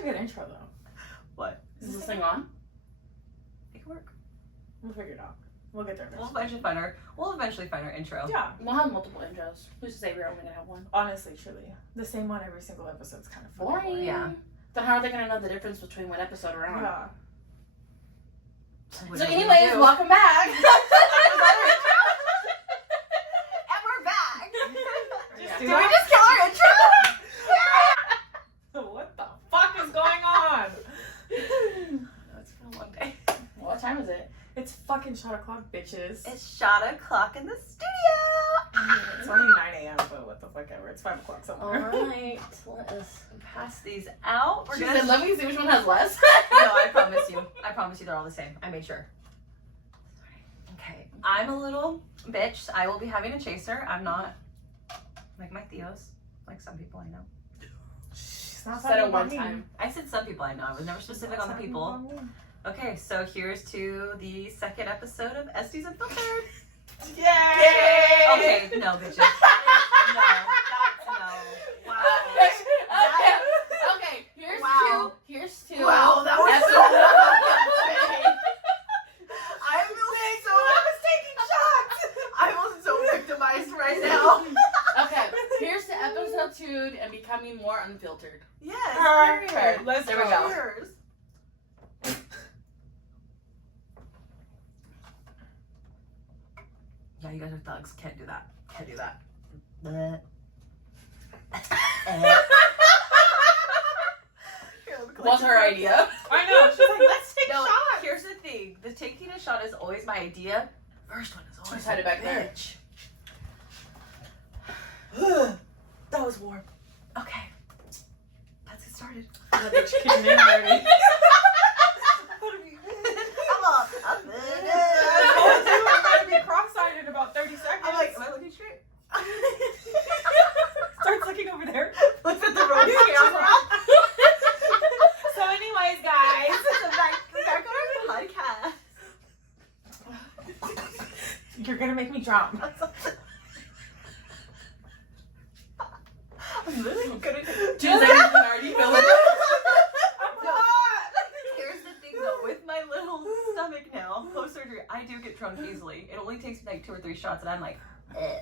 a good intro, though. What? Is this thing on? It can work. We'll figure it out. We'll get there eventually. We'll eventually find our intro. Yeah. We'll have multiple intros. Who's to say we're only gonna have one? Honestly, truly. The same one every single episode's kind of Boring. Yeah. Then how are they gonna know the difference between what episode we're on? Yeah. So anyways, welcome back. And we're back. Did we just kill our intro? What the fuck is going on? It's been a long day. What time is it? It's fucking shot o'clock, bitches. It's shot o'clock in the studio. It's only 9 a.m., but what the fuck ever. It's 5 o'clock somewhere. Alright, let us pass these out. She said, let me see which one has less. No, I promise you. they're all the same. I made sure. Okay, I'm a little bitch. I will be having a chaser. I'm not like my Theos, like some people I know. She's not Said it talking one about me. time. I said some people I know. I was never specific on the people. Okay, so here's to the second episode of Esties Unfiltered. Yay! Okay, no, bitches. No. Wow. Okay. Here's Wow. two. Wow, that was so I was so victimized right now. Okay, here's to episode 2 and becoming more unfiltered. Yes. Alright, let's There we go. go. Cheers. Yeah, you guys are thugs. Can't do that. Bleh. What's her idea? I know. She's like, let's take No, shots. here's the thing. The taking a shot is always my idea. First one is always Just had it back there. bitch. That was warm. Okay. Let's get started. That bitch kicking in already. I'm I told you I'm gonna be cross-eyed in about 30 seconds. I'm like, am I looking straight? Starts looking over there. Look at the wrong camera. So anyways, guys. back on our podcast. You're gonna make me drop. I'm literally gonna Just already feeling Here's the thing though, with my little stomach now, post surgery, I do get drunk easily. It only takes me like 2 or 3 shots, and I'm like, eh.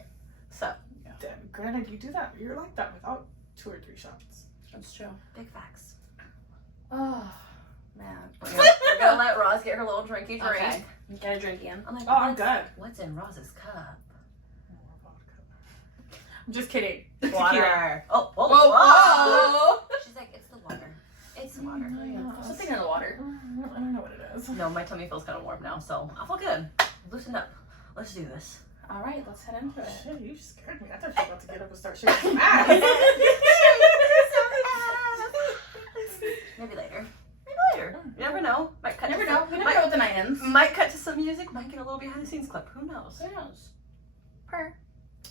So, Damn, granted, you do that. You're like that without 2 or 3 shots. That's true. big facts. Oh, man. We're gonna let Roz get her little drinky drink. Okay. Get a drink in. I'm like, Oh, I'm good. what's in Roz's cup? I'm just kidding. Water. Oh, whoa, Whoa, whoa. She's like, it's the water. It's the water. Something in the water. I don't know what it is. No, my tummy feels kind of warm now, so I feel good. Loosen up. Let's do this. All right, let's head into it. Shit, you scared me. I thought you were about to get up and start shaking some ass. Maybe later. You never know. Might cut. Never to know. some- We never might- know what the night ends. Might cut to some music. Might get a little behind the scenes clip. Who knows? Who knows?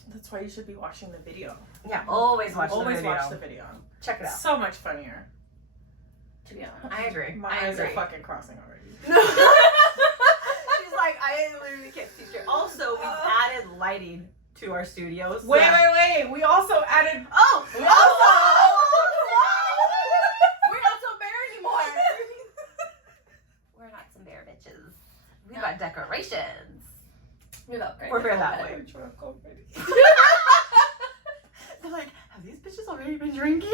That's why you should be watching the video. Yeah. Always watch Always the video. watch the video. Check it out. So much funnier. To be honest. I agree. My I eyes agree. are fucking crossing already. She's like, I literally can't see straight. Also, we've added lighting to our studios. Wait. We also added. Oh! We We're not so bare anymore. We're not some bare bitches. We got decorations. We've upgraded. We're bare a that little way. bit. They're like, have these bitches already been drinking?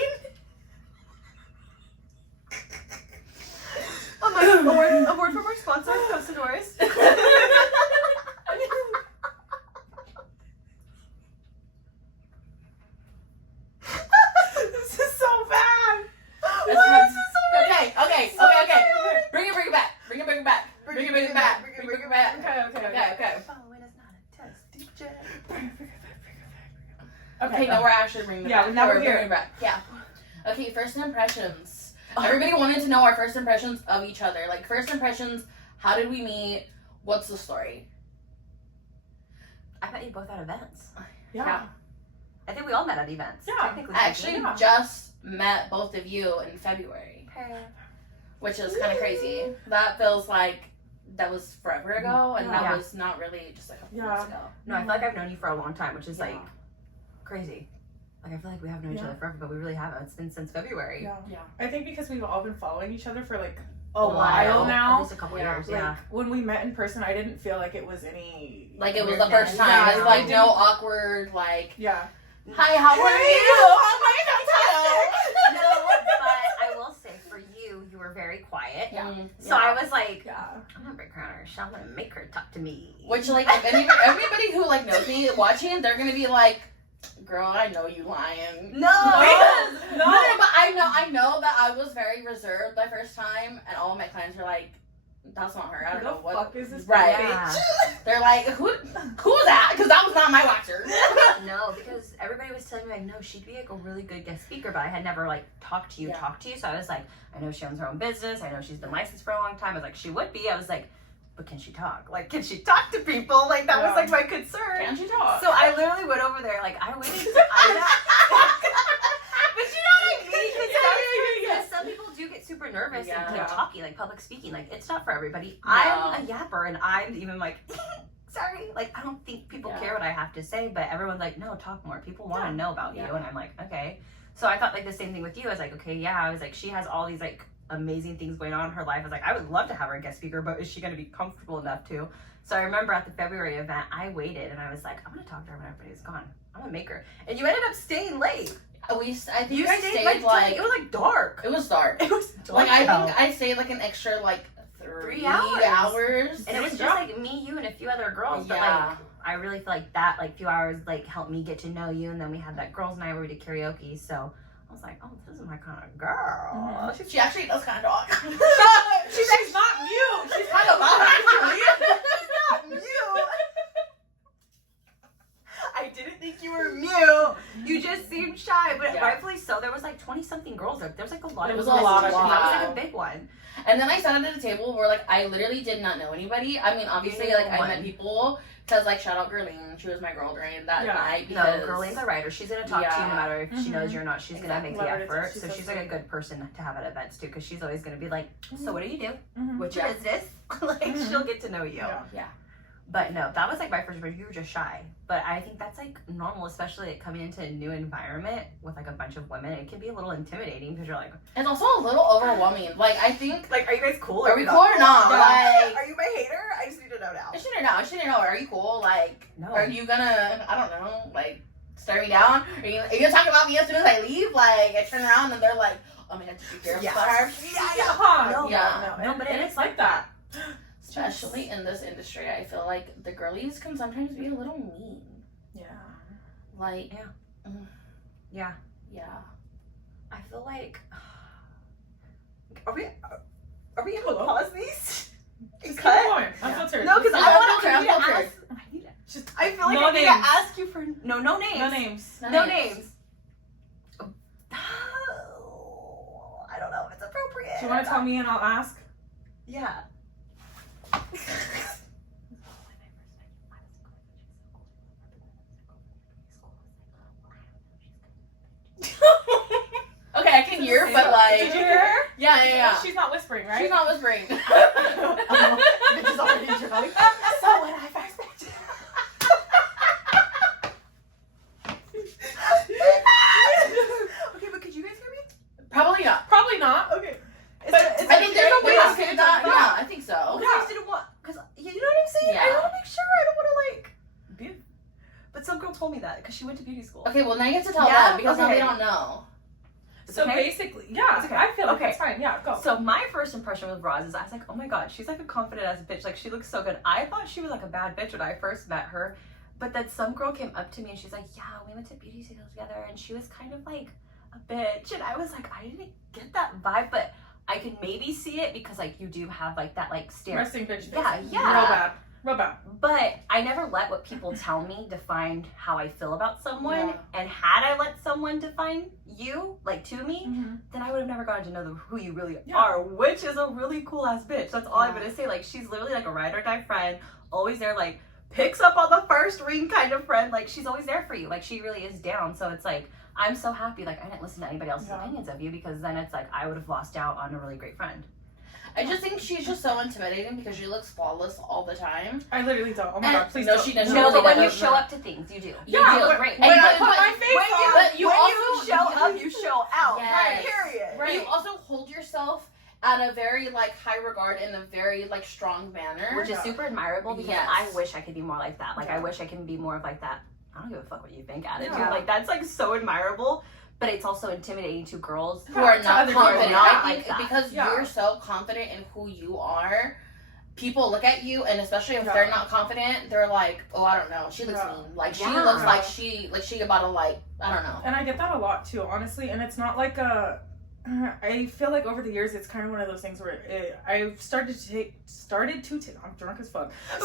I'm like, a word from our sponsor, Cosadores. This is so bad. Okay. Bring it back. Bring it back. Okay. Okay. Oh, it is not a test, DJ. Okay, now we're actually bringing it Yeah, back. now we're bringing here. it back. Yeah. Okay, first impressions. Everybody wanted to know our first impressions of each other. Like, first impressions, how did we meet? What's the story? I met you both at events. Yeah. I think we all met at events. Yeah. Technically I actually Yeah. just met both of you in February, which is kind of crazy. That feels like that was forever ago, and Yeah. that was not really just a couple months ago. No, I feel like I've known you for a long time, which is like Yeah. crazy. Like, I feel like we have known each other forever, but we really haven't. It's been since February. Yeah. I think because we've all been following each other for like a A while now. At least a couple years, Like, yeah. when we met in person, I didn't feel like it was any... Like, it was the weirdness. first time. Yeah, It's I like, didn't- no awkward, like, Yeah. hi, how are Hey, you? No, but I will say, for you, you were very quiet. Yeah. So I was like, Yeah. I'm gonna break her on her shell. I'm gonna make her talk to me. Which, like, if everybody who, like, knows me watching, they're gonna be like, girl, I know you lying. No. No. But I know that I was very reserved the first time, and all of my clients were like, that's not her. I don't know what. fuck is this Right. bitch? They're like, who's that? Because that was not my waxer. No, because everybody was telling me, like, no, she'd be like a really good guest speaker, but I had never like talked to you. So I was like, I know she owns her own business. I know she's been licensed for a long time. I was like, she would be. I was like, but can she talk? Like, can she talk to people? Like, that was like my concern. Can she talk? So I literally went over there, like, I waited. But you know what I mean? Because some people do get super nervous and like talking, like public speaking. Like, it's not for everybody. No. I'm a yapper, and I'm even like, sorry. Like, I don't think people care what I have to say, but everyone's like, no, talk more. People want to know about you. And I'm like, okay. So I thought like the same thing with you. I was like, okay, yeah. I was like, she has all these like amazing things going on in her life. I was like, I would love to have her guest speaker, but is she going to be comfortable enough to? So I remember at the February event, I waited and I was like, I'm going to talk to her when everybody's gone. I'm going to make her. And you ended up staying late. I think You I stayed stayed like it was like dark. it was dark. It was dark. Like I think I stayed like an extra like 3 hours. And it was just like me, you, and a few other girls. But like I really feel like that like few hours like helped me get to know you. And then we had that girls' night where we did karaoke. So I was like, oh, this is my kind of girl. Mm-hmm. She actually does kind of talk. She's not mute. She's kind of loud, actually. Not mute. I didn't think you were mute. You just seemed shy, but rightfully so. There was like 20-something girls there. There was like a lot. It was of a lot. That was like a big one. And then I sat at a table where like I literally did not know anybody. I mean, obviously like I met people because like shout out Gerlene, she was my girl during that night. Because, no, Gerlene's a writer. She's gonna talk to you no matter if she knows you or not. She's gonna make the effort. So she's like a good person to have at events too, because she's always gonna be like, so what do you do? What's your business? Like she'll get to know you. Yeah. But no, that was like my first impression. You were just shy. But I think that's like normal, especially like coming into a new environment with like a bunch of women. It can be a little intimidating because you're like, it's also a little overwhelming. Like I think, like, are you guys cool? Are we cool or not? Like, are you my hater? I just need to know now. I shouldn't know. Are you cool? Like, no. Are you gonna? I don't know. Like, stare me down? Are you gonna talk about me as soon as I leave? Like, I turn around and they're like, oh my god, did you hear about her? No, but it's like that. Especially in this industry, I feel like the girlies can sometimes be a little mean. Yeah. Like. Yeah. I feel like. Are we able to pause these? Just keep going. Unfiltered. No, because I want to unfiltered. I feel like no I need to ask you for no names. No names. No names. I don't know if it's appropriate. Do you want to tell me and I'll ask? Yeah. Okay, I can hear, but like. Did you hear her? Yeah. She's not whispering, right? She's not whispering. Bitch is already drunk. So when I first met you. Okay, but could you guys hear me? Probably not. Probably not. Okay. I think there's a way to say that. Yeah, I think so. Okay, I just didn't want, because you know what I'm saying? I want to make sure. I don't want to like. But some girl told me that because she went to beauty school. Okay, well now you have to tell them because now they don't know. So basically, I feel like it's fine. Yeah, go. So my first impression with Roz is I was like, oh my god, she's like a confident ass bitch. Like she looks so good. I thought she was like a bad bitch when I first met her, but then some girl came up to me and she's like, yeah, we went to beauty school together, and she was kind of like a bitch, and I was like, I didn't get that vibe, but I can maybe see it because like you do have like that like stare. Resting bitch. Yeah. Real bad. But I never let what people tell me define how I feel about someone. And had I let someone define you, like to me, then I would have never gotten to know who you really are, which is a really cool ass bitch. That's all I'm gonna say. Like she's literally like a ride or die friend, always there, like picks up on the first ring kind of friend. Like she's always there for you. Like she really is down. So it's like I'm so happy. Like I didn't listen to anybody else's opinions of you, because then it's like I would have lost out on a really great friend. I just think she's just so intimidating because she looks flawless all the time. I literally don't. Oh my god, please No, don't. she doesn't. No, but when you doesn't. show up to things, you do. You Yeah, do. but Great. when I And- put but- my face when on, but you when also you show up, you show out. Yes. Period. But you also hold yourself at a very like high regard in a very like strong manner. Which is super admirable because Yes. I wish I could be more like that. Like, I Yeah. wish I can be more of like that. I don't give a fuck what you think attitude. Yeah. Like, that's like so admirable, but it's also intimidating to girls. who are to not other girls. confident. Not I like think that. because Yeah. you're so confident in who you are, people look at you, and especially if Yeah. they're not confident, they're like, "Oh, I don't know. She looks Yeah. mean. Like she Yeah. looks like she about to like I don't know." And I get that a lot too, honestly. And it's not like a. I feel like over the years, it's kind of one of those things where I've started to take. I'm drunk as fuck. I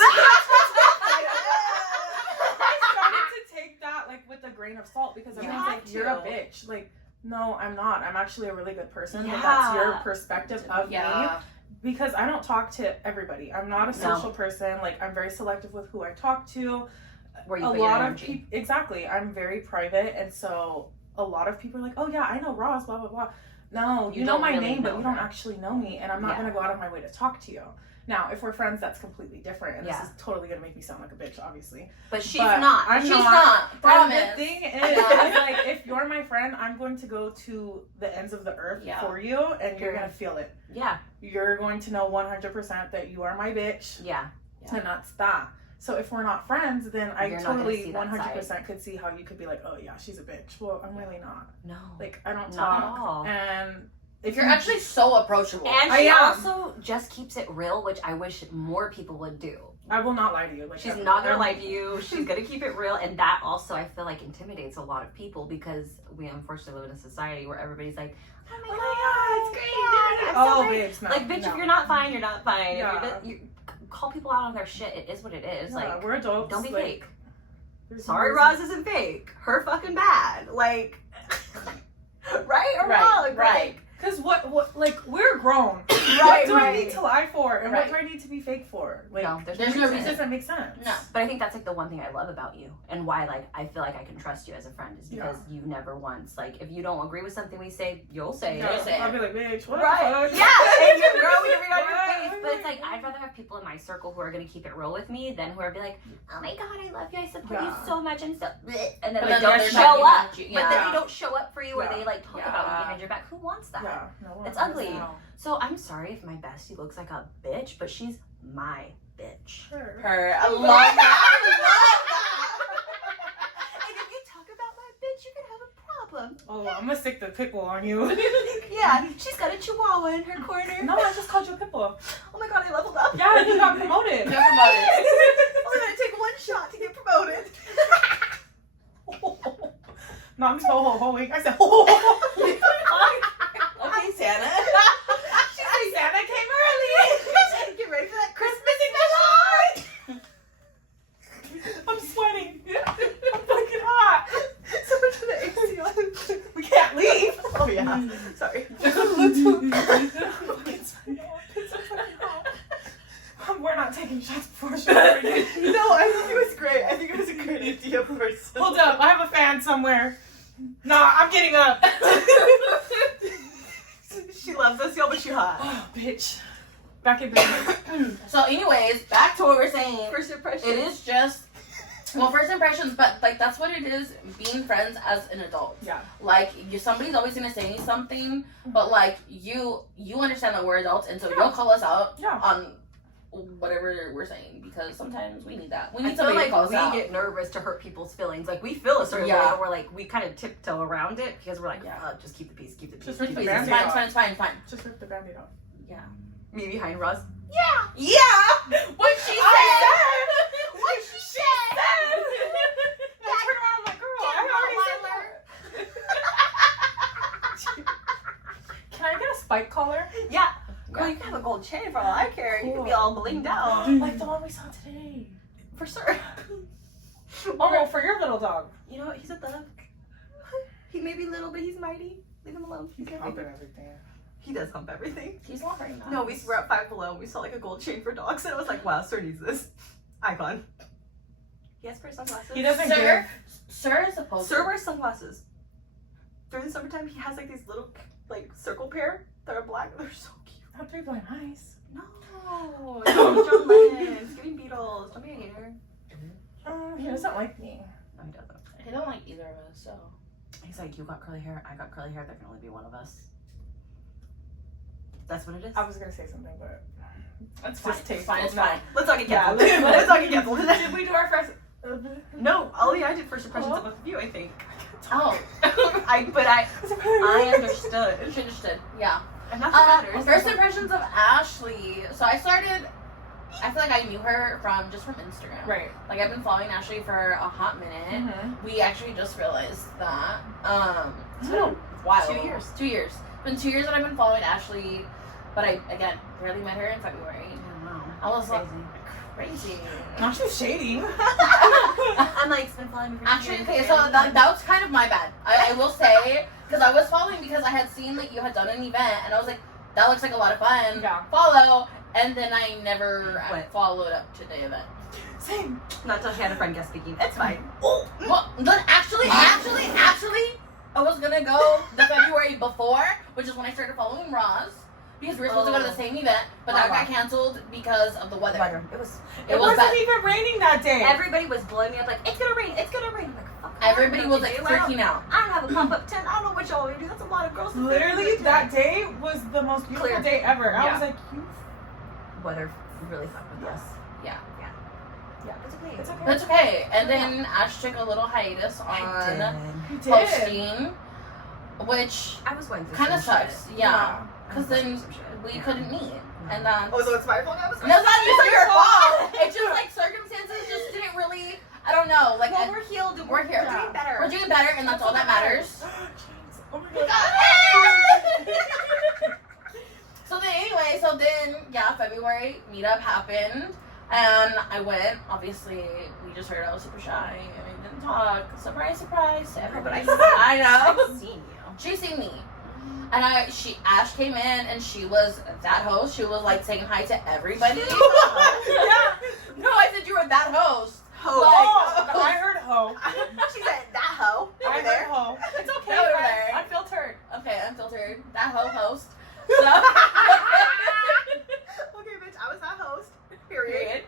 started to take that like with a grain of salt because You everyone's have like, "You're a to. bitch." Like, no, I'm not. I'm actually a really good person. Yeah. But that's your perspective of me. Yeah. Because I don't talk to everybody. I'm not a social person. Like, I'm very selective with who I talk to. Where you A put your lot of energy. people, exactly. I'm very private, and so a lot of people are like, "Oh yeah, I know Roz, blah blah blah." No, you know don't my really name, but know you don't her. actually know me, and I'm not Yeah. gonna go out of my way to talk to you. Now, if we're friends, that's completely different, and Yeah. this is totally gonna make me sound like a bitch, obviously. But she's But not. I'm She's not. not. And Promise. the thing is, like, if you're my friend, I'm going to go to the ends of the earth Yeah. for you, and you're gonna feel it. Yeah. You're going to know 100% that you are my bitch, Yeah. and that's that. So if we're not friends, then I You're not gonna totally see that 100% could see how you could be like, "Oh yeah, she's a bitch." Well, I'm really not. No. Like, I don't Not at talk, all. and If you're actually so approachable. And I she am. also just keeps it real, which I wish more people would do. I will not lie to you. Like, She's ever. not gonna lie to you. She's gonna keep it real, and that also I feel like intimidates a lot of people because we unfortunately live in a society where everybody's like, "Oh my god, it's great, I'm so Oh, great." babes, no. Like, bitch, No. if you're not fine, you're not fine. Yeah. If you call people out on their shit. It is what it is. Yeah, Like, we're adults. don't be like, fake. there's Sorry, no Roz isn't fake. Her fucking bad. Like, right or Right, wrong? right. Because what, like, we're grown. Right, What do I right. need to lie for? And Right. what do I need to be fake for? Like, No, there's no it reason. just doesn't make sense. No. But I think that's like the one thing I love about you and why like I feel like I can trust you as a friend is because you never once like if you don't agree with something we say, you'll say Yeah, it. say it. I'll be like, bitch, what Right. the fuck? Yeah, and you're growing every on your What? face. But it's like I'd rather have people in my circle who are gonna keep it real with me than who are be like, "Oh my god, I love you, I support you Yeah. so much, I'm so," bleh," and then But they then don't they're show not up. behind you. But then Yeah. they don't show up for you, or Yeah. they like talk about you behind your back. Who wants that? Yeah, no, It's ugly. no. So I'm sorry if my bestie looks like a bitch, but she's my bitch. Sure. Her. I love that. I love And if you talk about my bitch, you can have a problem. Oh, I'm gonna stick the pitbull on you. Yeah, she's got a chihuahua in her corner. No, I just called you a pitbull. Oh my god, I leveled up. Yeah, you got promoted. You're promoted. Only gonna take one shot to get promoted. No, I'm just ho. I said ho. Okay, Santa. She said Santa came early. Get ready for that Christmas special. I'm sweating. I'm fucking hot. So much for the AC on. We can't leave. Oh yeah. Sorry. We're not taking shots before show. Hold No, I think it was great. I think it was a great idea first. up, I have a fan somewhere. Nah, I'm getting up. She loves us, y'all, but she hot. Oh, bitch. Back in business. So, anyways, back to what we're saying. First impression. It is just, well, first impressions, but like that's what it is. Being friends as an adult. Yeah. Like somebody's always gonna say something, but like you understand that we're adults, and so you'll call us out Yeah. on whatever we're saying because sometimes we need that. We I need feel somebody like to call us we out. get nervous to hurt people's feelings. Like we feel a certain way, Yeah. but we're like we kind of tiptoe around it because we're like, Yeah. oh, just keep the peace, keep the peace. Just keep rip the the peace. It's Band-Aid fine, off. it's fine, it's fine, Just rip the band-aid off. Yeah. Me behind Roz. Yeah. What she said. What she said. I turn around, I'm like, girl, I already said that. Can I get a spike collar? Yeah. Girl, you can have a gold chain for all I care. You can be all blinged out. Like the one we saw today. For sure. Oh no, for your little dog. You know what? He's a thug. He may be little, but he's mighty. Leave him alone. He's Humping everything. everything. He does hump everything. He's not very nice. No, we were at Five Below and we saw like a gold chain for dogs and I was like, wow, Sir needs this. Icon. He has for sunglasses. He doesn't Sir is supposed Sir to. wears sunglasses. During the summertime, he has like these little like circle pair that are black. They're so cute. Not 3 Blind Mice. No. It's John Lennon. It's giving Beatles. Don't be a hater. He doesn't like me. No, he doesn't. I don't like either of us, so. He's like, you got curly hair, I got curly hair, there can only be one of us. That's what it is. I was gonna say something, but It's just fine. It's fine. It's No. fine. Let's not get Yeah, canceled. Let's not get canceled. Did we do our first? No, Ollie, I did first impressions of both of you, I think. Oh. I understood. She understood. Yeah. And that's what matters. First impressions of Ashley. So I feel like I knew her from Instagram. Right. Like I've been following Ashley for a hot minute. Mm-hmm. We actually just realized that. It's been a while. 2 years. 2 years. It's been 2 years that I've been following Ashley, but I again barely met her in February. Wow. I was Crazy. crazy. Not too shady. I'm like, it's been following me for Actually, 2 okay, years. so that was kind of my bad. I will say, because I was following because I had seen that you had done an event, and I was like, that looks like a lot of fun. Yeah. Follow, and then I never Went. followed up to the event. Same. Not until she had a friend guest speaking. It's fine. Oh, well, then actually, I was gonna go the February before, which is when I started following Roz. Because we were supposed to go to the same event, but that got canceled because of the weather. It was. It was wasn't bad. even raining that day. Everybody was blowing me up like, it's gonna rain, it's gonna rain. I'm like, fuck. Everybody was like I don't- freaking out. I don't have a pop-up tent. I don't know what y'all want to do. That's a lot of girls. to fit in Literally, a that tent. day was the most beautiful Clear. day ever. I Yeah. was like, you. Weather really fucked with us. Yeah. Yeah. It's okay. It's okay. That's okay. And then Ash took a little hiatus on You did. posting, which I was going through kind of some sucks. shit. Yeah. I Because was then going through some shit. we Yeah. couldn't meet. No. And then. Oh, so it's my fault. I was. No, it's not It's your your fault. fault. It's just like circumstances just didn't really. I don't know. Like Well, we're healed. we're here. We're doing better. We're doing better, and that's all that matters. Oh my We god. got it. So then February meetup happened, and I went. Obviously, we just heard I was super shy and I didn't talk. Surprise, surprise to everybody. I know. I've seen you. She seen me. And Ash came in and she was that host. She was like saying hi to everybody. Yeah. No, I said you were that host. Ho. Oh, I heard ho. She said that hoe. I Over heard there. ho. It's okay. Over I'm there. unfiltered. Okay, unfiltered. That host. So, Okay, bitch. I was that host. Period.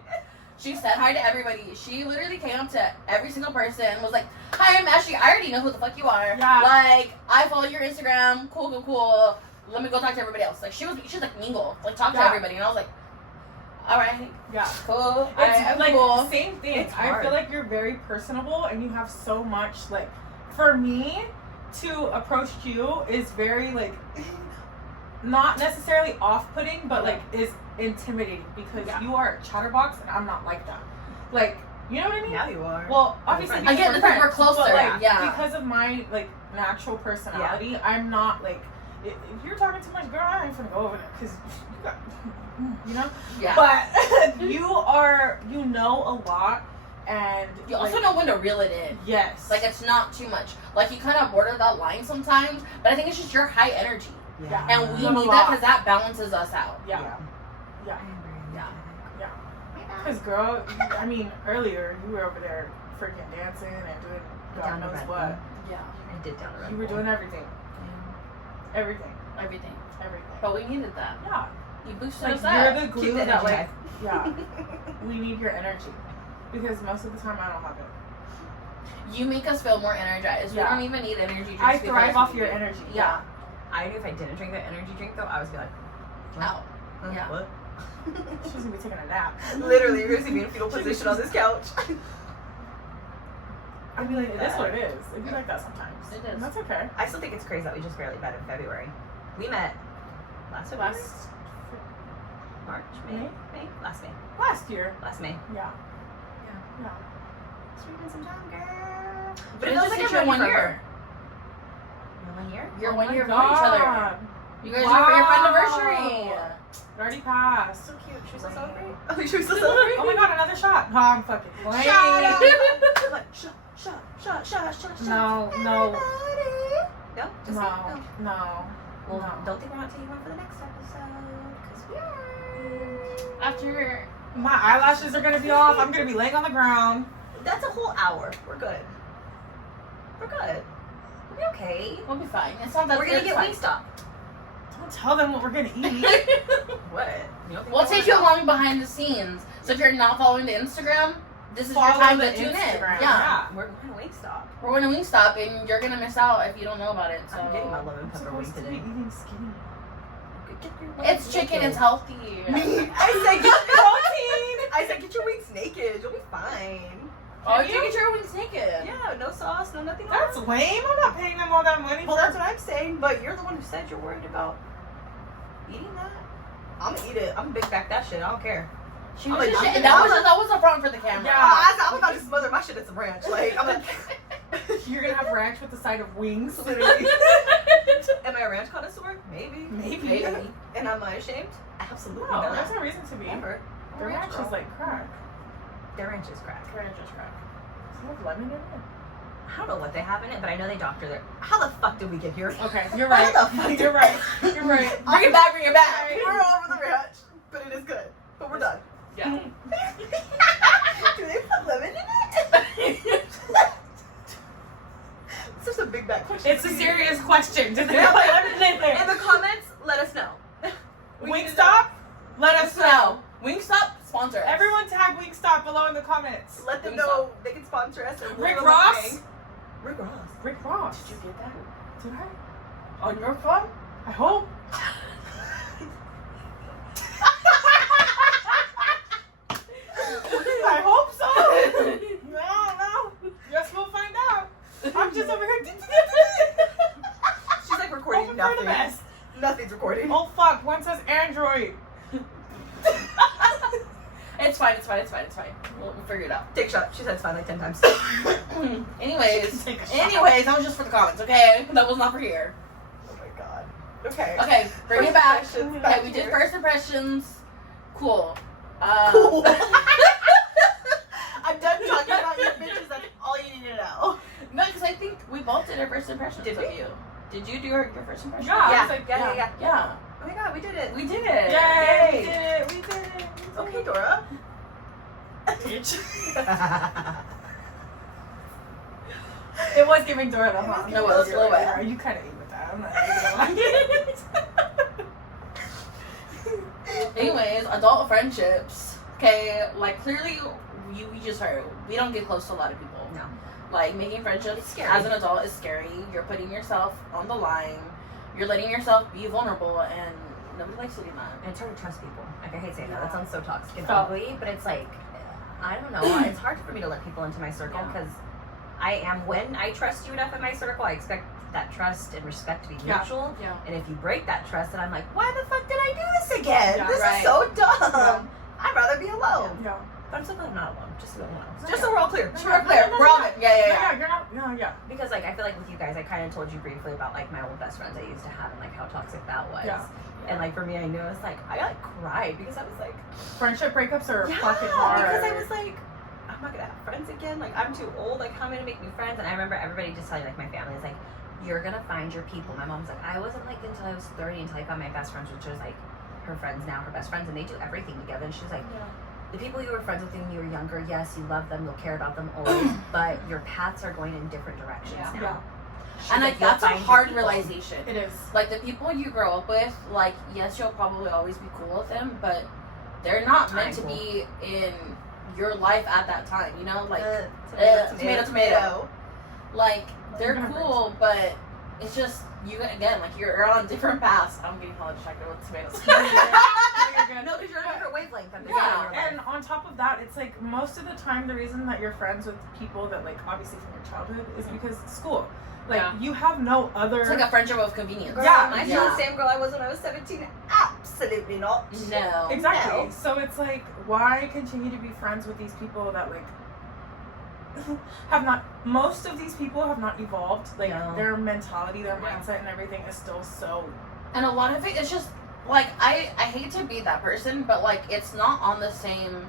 she said hi to everybody. She literally came up to every single person and was like, "Hi, I'm Ashley. I already know who the fuck you are. Yeah. Like, I follow your Instagram. Cool. Let me go talk to everybody else." Like, she's like mingle. Like, talk to Yeah. everybody. And I was like, all right, Yeah. cool. It's like cool. same thing. It's I hard. feel like you're very personable and you have so much like for me to approach you is very like not necessarily off-putting but like is intimidating because Yeah. you are a chatterbox and I'm not like that. Like, you know what I mean? Now you are. Well, obviously friends. because Again, because we're friends, closer, but, like, yeah. because of my like natural personality, I'm not like if you're talking too much, girl, I ain't finna go over there because you got, you know. Yeah. But you know a lot, and You also like, know when to reel it in. yes, Like, it's not too much. Like, you kind of border that line sometimes, but I think it's just your high energy. Yeah. And we Not a need that lot. because that balances us out. yeah, Yeah. because girl, I mean earlier you were over there freaking dancing and doing God Down the knows red what. one. Yeah. I did down the road. You were doing everything, Everything. everything. But we needed that. Yeah, You boosted like us up. you're the Keep glue the that energy like yeah. We need your energy because most of the time I don't have it. You make us feel more energized. Yeah. We don't even need energy drinks. I thrive because off we your do. energy. Yeah. I knew if I didn't drink that energy drink though, I was be like, Out. huh, Yeah. what? She's gonna be taking a nap. Literally, you're gonna see me in a fetal position on this couch. I'd be like, it is what it is. It'd be like that sometimes. It is. And that's okay. I still think it's crazy that we just barely met in February. We met last February? March, May, last May, Last year. last May. Yeah. Yeah. Yeah. Spending some time, girl. But it it feels just like hit I'm your ready 1 for year. her. Your 1 year? Your Oh 1 my year of knowing each other. God. You guys are for your anniversary. It already passed. So cute. Should we still celebrate? Oh, should we still celebrate? Oh my god, another shot. No, I'm fucking playing. Shut up. Like, shut. No. No? Just No. say no. No. Well, No. don't think we're not taking one for the next episode, because we are. After My eyelashes are gonna be off. I'm gonna be laying on the ground. That's a whole hour. We're good. We're good. We'll be okay. we'll be fine. It's not that We're gonna it's get fine. Wingstop. Don't tell them what we're gonna eat. What? You don't think We'll they take wanna you know? along behind the scenes. So if you're not following the Instagram, this is your Follow time the to tune in. Instagram. Yeah. We're going to Wingstop. We're going to Wingstop, and you're going to miss out if you don't know about it. So I'm getting my lemon I'm pepper wing supposed to be today. eating skinny. it's chicken. It's healthy. I said get protein. I said get your wings naked. You'll be fine. Oh, you get your wings naked. Yeah, no sauce, no nothing. That's lame. I'm not paying them all that money. Well, that's what I'm saying. But you're the one who said you're worried about eating that. I'm gonna eat it. I'm gonna big back that shit. I don't care. She I'm was like, just, I'm that was the front for the camera. Yeah. I'm about to smother my shit in some ranch. Like I'm like. You're gonna have ranch with the side of wings. Literally. Am I a ranch connoisseur? Maybe. Maybe. And am I ashamed? Absolutely No, not. there's no reason to be. Never. The ranch is like crack. Their ranch is crack. Ranch is crack. Does it have lemon in it? I don't know what they have in it, but I know they doctor their. How the fuck did we get here? Okay, you're right. How the fuck You're right. You're right. Bring it back, bring it back. We're over the ranch, but it is good. But we're done. Yeah. Do they put lemon in it? It's just a big back question. It's a serious question. Did they Yeah. put lemon in In there? the comments, let us know. Wingstop? Let us know. Wingstop, sponsor us. Everyone tag Wingstop below in the comments. Let them Wingstop. know they can sponsor us. And Rick we'll Ross? bang. Rick Ross. Rick Ross. Did you get that? Did I? On your phone? I hope. I hope so. No. Guess we'll find out. I'm just over here. She's like recording Hoping for the nothing. best. Nothing's recording. Oh fuck, one says Android. It's fine, it's fine, it's fine, it's fine. We'll figure it out. Take a shot. She said it's fine like 10 times. Anyways, Take a shot. that was just for the comments, okay? That was not for here. Oh my god. Okay. Okay, bring it First back. impressions, Okay, back we did here. first impressions. Cool. Cool. I'm done talking about you bitches. That's all you need to know. No, because I think we both did our first impressions Did of we? you. Did you do your first impression? Yeah. I Yeah. was like, Yeah. Yeah. Oh my god, we did it. We did it. Yay! We Yay. did it. We did it. Okay, Dora. It was giving Dora the hump. It was a little bit. You kind of ate with that. I'm not even gonna lie. Anyways, adult friendships. Okay, like clearly we just heard we don't get close to a lot of people. No. Like making friendships It's scary. as an adult is scary. You're putting yourself on the line. You're letting yourself be vulnerable, and nobody likes to do that. And it's hard to trust people. Like I hate saying that. That sounds so toxic and Felt- ugly, but it's like I don't know. It's hard for me to let people into my circle Yeah. because I am when I trust you enough in my circle, I expect that trust and respect to be Yeah. mutual. Yeah. And if you break that trust, then I'm like, why the fuck did I do this again? Yeah, This right. is so dumb. Yeah. I'd rather be alone. Yeah. But I'm so glad I'm not alone. Just so everyone knows. No, Just yeah. so we're all clear. Sure, clear. We're all good. Yeah, yeah, yeah. You're not. No, yeah. Because like I feel like with you guys, I kind of told you briefly about like my old best friends I used to have and like how toxic that was. Yeah. And like for me, I knew it's like I like cried because I was like, Friendship breakups are yeah, fucking hard. because I was like, I'm not gonna have friends again. Like I'm too old. Like how am I gonna make new friends? And I remember everybody just telling like my family is like, you're gonna find your people. My mom's like, I wasn't like until I was 30 until I found my best friends, which was like her friends now, her best friends, and they do everything together. And she's like, the people you were friends with when you were younger, yes, you love them, you'll care about them always, but your paths are going in different directions Yeah. now. Yeah. She's And like, like you'll that's a find your hard people. realization. It is. Like the people you grow up with, like yes, you'll probably always be cool with them, but they're not meant to Cool. be in your life at that time. You know, like tomato. like they're I'm gonna cool, but it's just you again. Like you're on different paths. I'm getting hella distracted with tomatoes. No, because you're on a different wavelength. I'm Yeah, and on top of that, it's like most of the time the reason that you're friends with people that like obviously from your childhood is because school. Like Yeah. you have no other. It's like a friendship of convenience. Girl, Yeah, am I yeah. still the same girl I was when I was 17? Absolutely not. No. Exactly. No. So it's like, why continue to be friends with these people that like have not? Most of these people have not evolved. Like No. their mentality, their Yeah. mindset, and everything is still so. And a lot of it is just like I hate to be that person, but like it's not on the same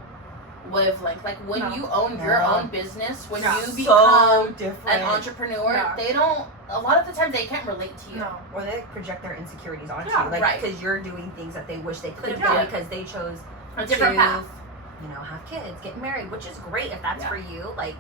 wavelength. Like when No. you own your No. own business, when Yeah. you So become different. an entrepreneur, Yeah. they don't. A lot of the time, they can't relate to you. No. Or they project their insecurities onto Yeah, you, like right. because you're doing things that they wish they could have Yeah. done because they chose A different to, path. you know, have kids, get married, which is great if that's Yeah. for you. Like,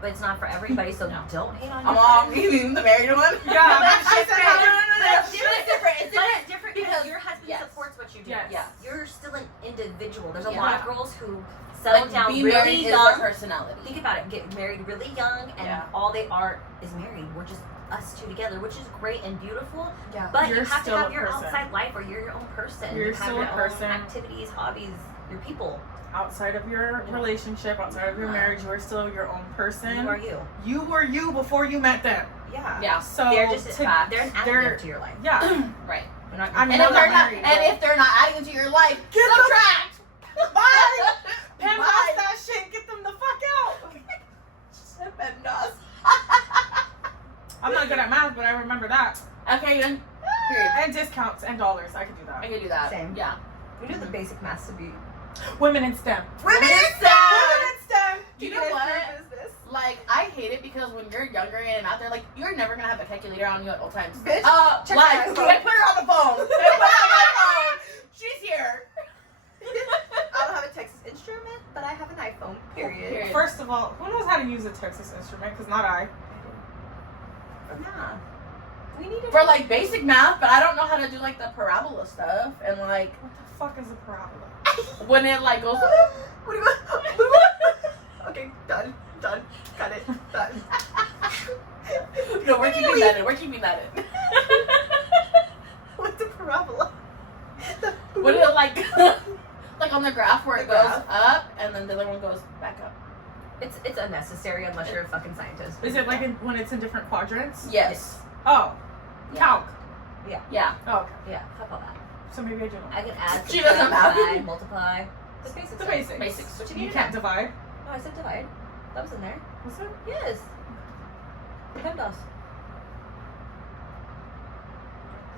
but it's not for everybody. So don't hate on. I'm your all friends. meaning the married one. Yeah, But she said no, no, it's different. It's But different. it's different because Because- your husband yes. supports what you do. Yes. Yeah. You're still an individual. There's a Yeah. lot of girls who settle Like, down being really married is their young. personality. Think about it. Get married really young, and Yeah. all they are is married. We're just us two together, which is great and beautiful. Yeah. But You're you have to still have a your person. outside life, or you're your own person. You're you have still your a own person. activities, hobbies, your people. Outside of your relationship, outside of your marriage, you are still your own person. Who are you? You were you before you met them. Yeah. Yeah. So They're just to- they're an additive to your life. Yeah. Right. They're not. I mean, And I'm if they're not not, married, and but- if they're not adding into your life, Get them- subtract. Bye. Pen Bye. lost that shit. Get them the fuck out. Pendos. I'm not good at math, but I remember that. Okay, then. Period. And discounts and dollars. I could do I that. can do that. Same. Yeah. we do the basic maths to be. Women in STEM. Women in Women in STEM. You know what? Like, I hate it because when you're younger and out there, like, you're never gonna have a calculator on you at all times. Bitch, check Like, your they iPhone. put her on the phone. They put her on my phone. She's here. I don't have a Texas instrument, but I have an iPhone. Period. First of all, who knows how to use a Texas instrument? Because not I. Nah. We need it For, like, basic math, but I don't know how to do, like, the parabola stuff. And, like, What the fuck is a parabola? when it, like, goes... What do you Okay, done. Got it. Done. No, we're keeping that in. We're keeping that in. What's a parabola? When it, like... like, on the graph where it The goes graph? up, and then the other one goes back up. It's unnecessary unless you're a fucking scientist. Is it like when it's in different quadrants? Yes. Oh. Yeah. Calc. Yeah. Oh, okay. Yeah, fuck all that. So maybe I do know. I can add, She doesn't subtract, have- divide, multiply. The basics. The basics. Basics. What you You need can't to know. divide. Oh, I said divide. That was in there. Was it? Yes. PEMDAS.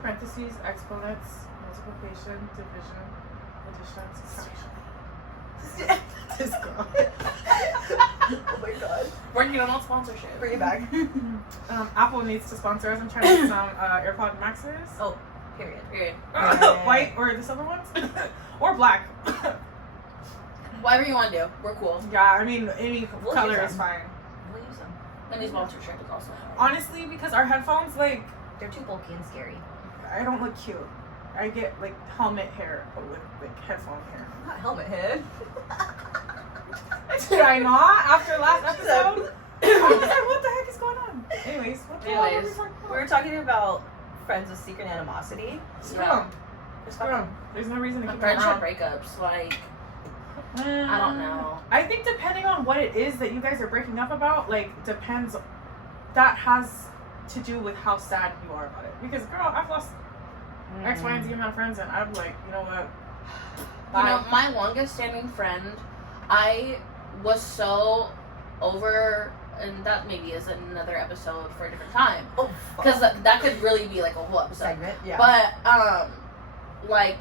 Parentheses, exponents, multiplication, division, addition, subtraction. This girl. Oh my god. Working on sponsorship. Bring it back. Apple needs to sponsor us. I'm trying to get some AirPod Maxes. Oh, period. Period. White or this other ones? Or black. Whatever you want to do, we're cool. Yeah, I mean, any We'll color use is them. fine. We'll use them. And these sponsorship is also. Honestly, because our headphones, like, They're too bulky and scary. I don't look cute. I get, like, helmet hair, but with, like, headphone hair. Not helmet head. Did I not? After last episode? I was like, what the heck is going on? Anyways, what the hell are we Anyways, talking We about? were talking about friends with secret animosity. Screw Yeah. them. Screw them. There's no reason to keep them Friendship around. breakups, like, I don't know. I think depending on what it is that you guys are breaking up about, like, depends. That has to do with how sad you are about it. Because, girl, I've lost X, Y, and Z amount of friends, and I'm like, you know what? You know, my longest standing friend, I was so over, and that maybe is another episode for a different time. Oh, Because that could really be like a whole episode. segment. Yeah. But, like,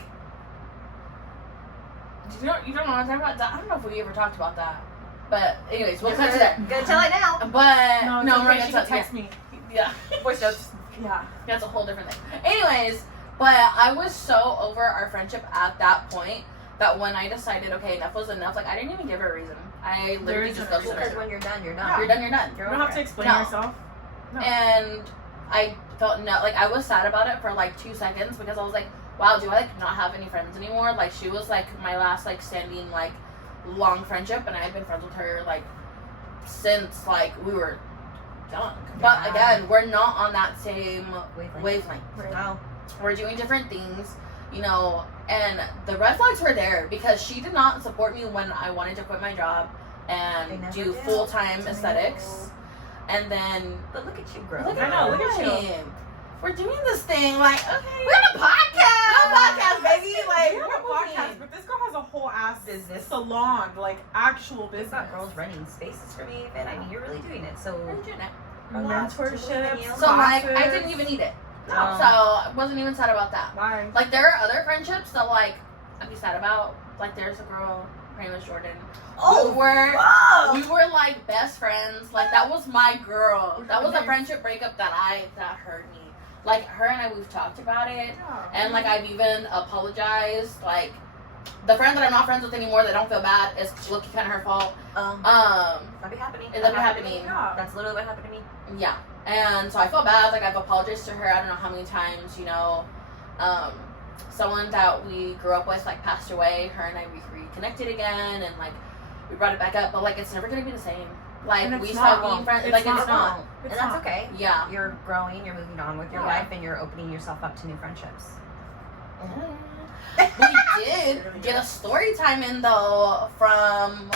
you don't know what I'm talking about? I don't know if we ever talked about that. But, anyways, we'll cut to there. Gonna tell it now. But, No, no, it's we're okay. going She to can text me. Yeah. Voice notes. Yeah. That's a whole different thing. Anyways, but I was so over our friendship at that point that when I decided, okay, enough was enough, like, I didn't even give her a reason. I literally isn't just a ghosted Because her. when you're done, you're done. Yeah. You're done, you're done. You don't have to explain No. yourself. No. And I felt like I was sad about it for like 2 seconds because I was like, wow, do I like not have any friends anymore? Like, she was like my last like standing like long friendship, and I had been friends with her like since like we were young. But Yeah. again, we're not on that same wavelength. Wow. We're doing different things, you know, and the red flags were there because she did not support me when I wanted to quit my job They and never do did. full-time Tomato. aesthetics. And then But look at you, girl. look I at know, look at you. him. We're doing this thing like, okay, We're in a podcast. No podcast, baby. Like, We have a we're podcast, moving. but this girl has a whole ass Business. salon, like actual It's business. not girls running spaces for me, and I mean, you're really doing it. So We're doing it. relax. Mentorship. So like, I Classes. didn't even need it. No. So I wasn't even sad about that. Bye. Like, there are other friendships that like I'd be sad about. Like, there's a girl, her name is Jordan. Oh, We were like best friends. Like, that was my girl. That was a friendship breakup that hurt me. Like, her and I, we've talked about it. Yeah. And like, I've even apologized. Like, the friend that I'm not friends with anymore that I don't feel bad is looking kind of her fault. That'd be happening. That'd be happening. Yeah. That's literally what happened to me. Yeah. And so I feel bad. Like, I've apologized to her I don't know how many times, you know. Someone that we grew up with, like, passed away. Her and I reconnected again, and, like, we brought it back up. But, like, it's never going to be the same. Like, we stopped being friends. Like, it's not. And that's okay. Yeah. You're growing, you're moving on with your life, and you're opening yourself up to new friendships. We did get a story time in, though, from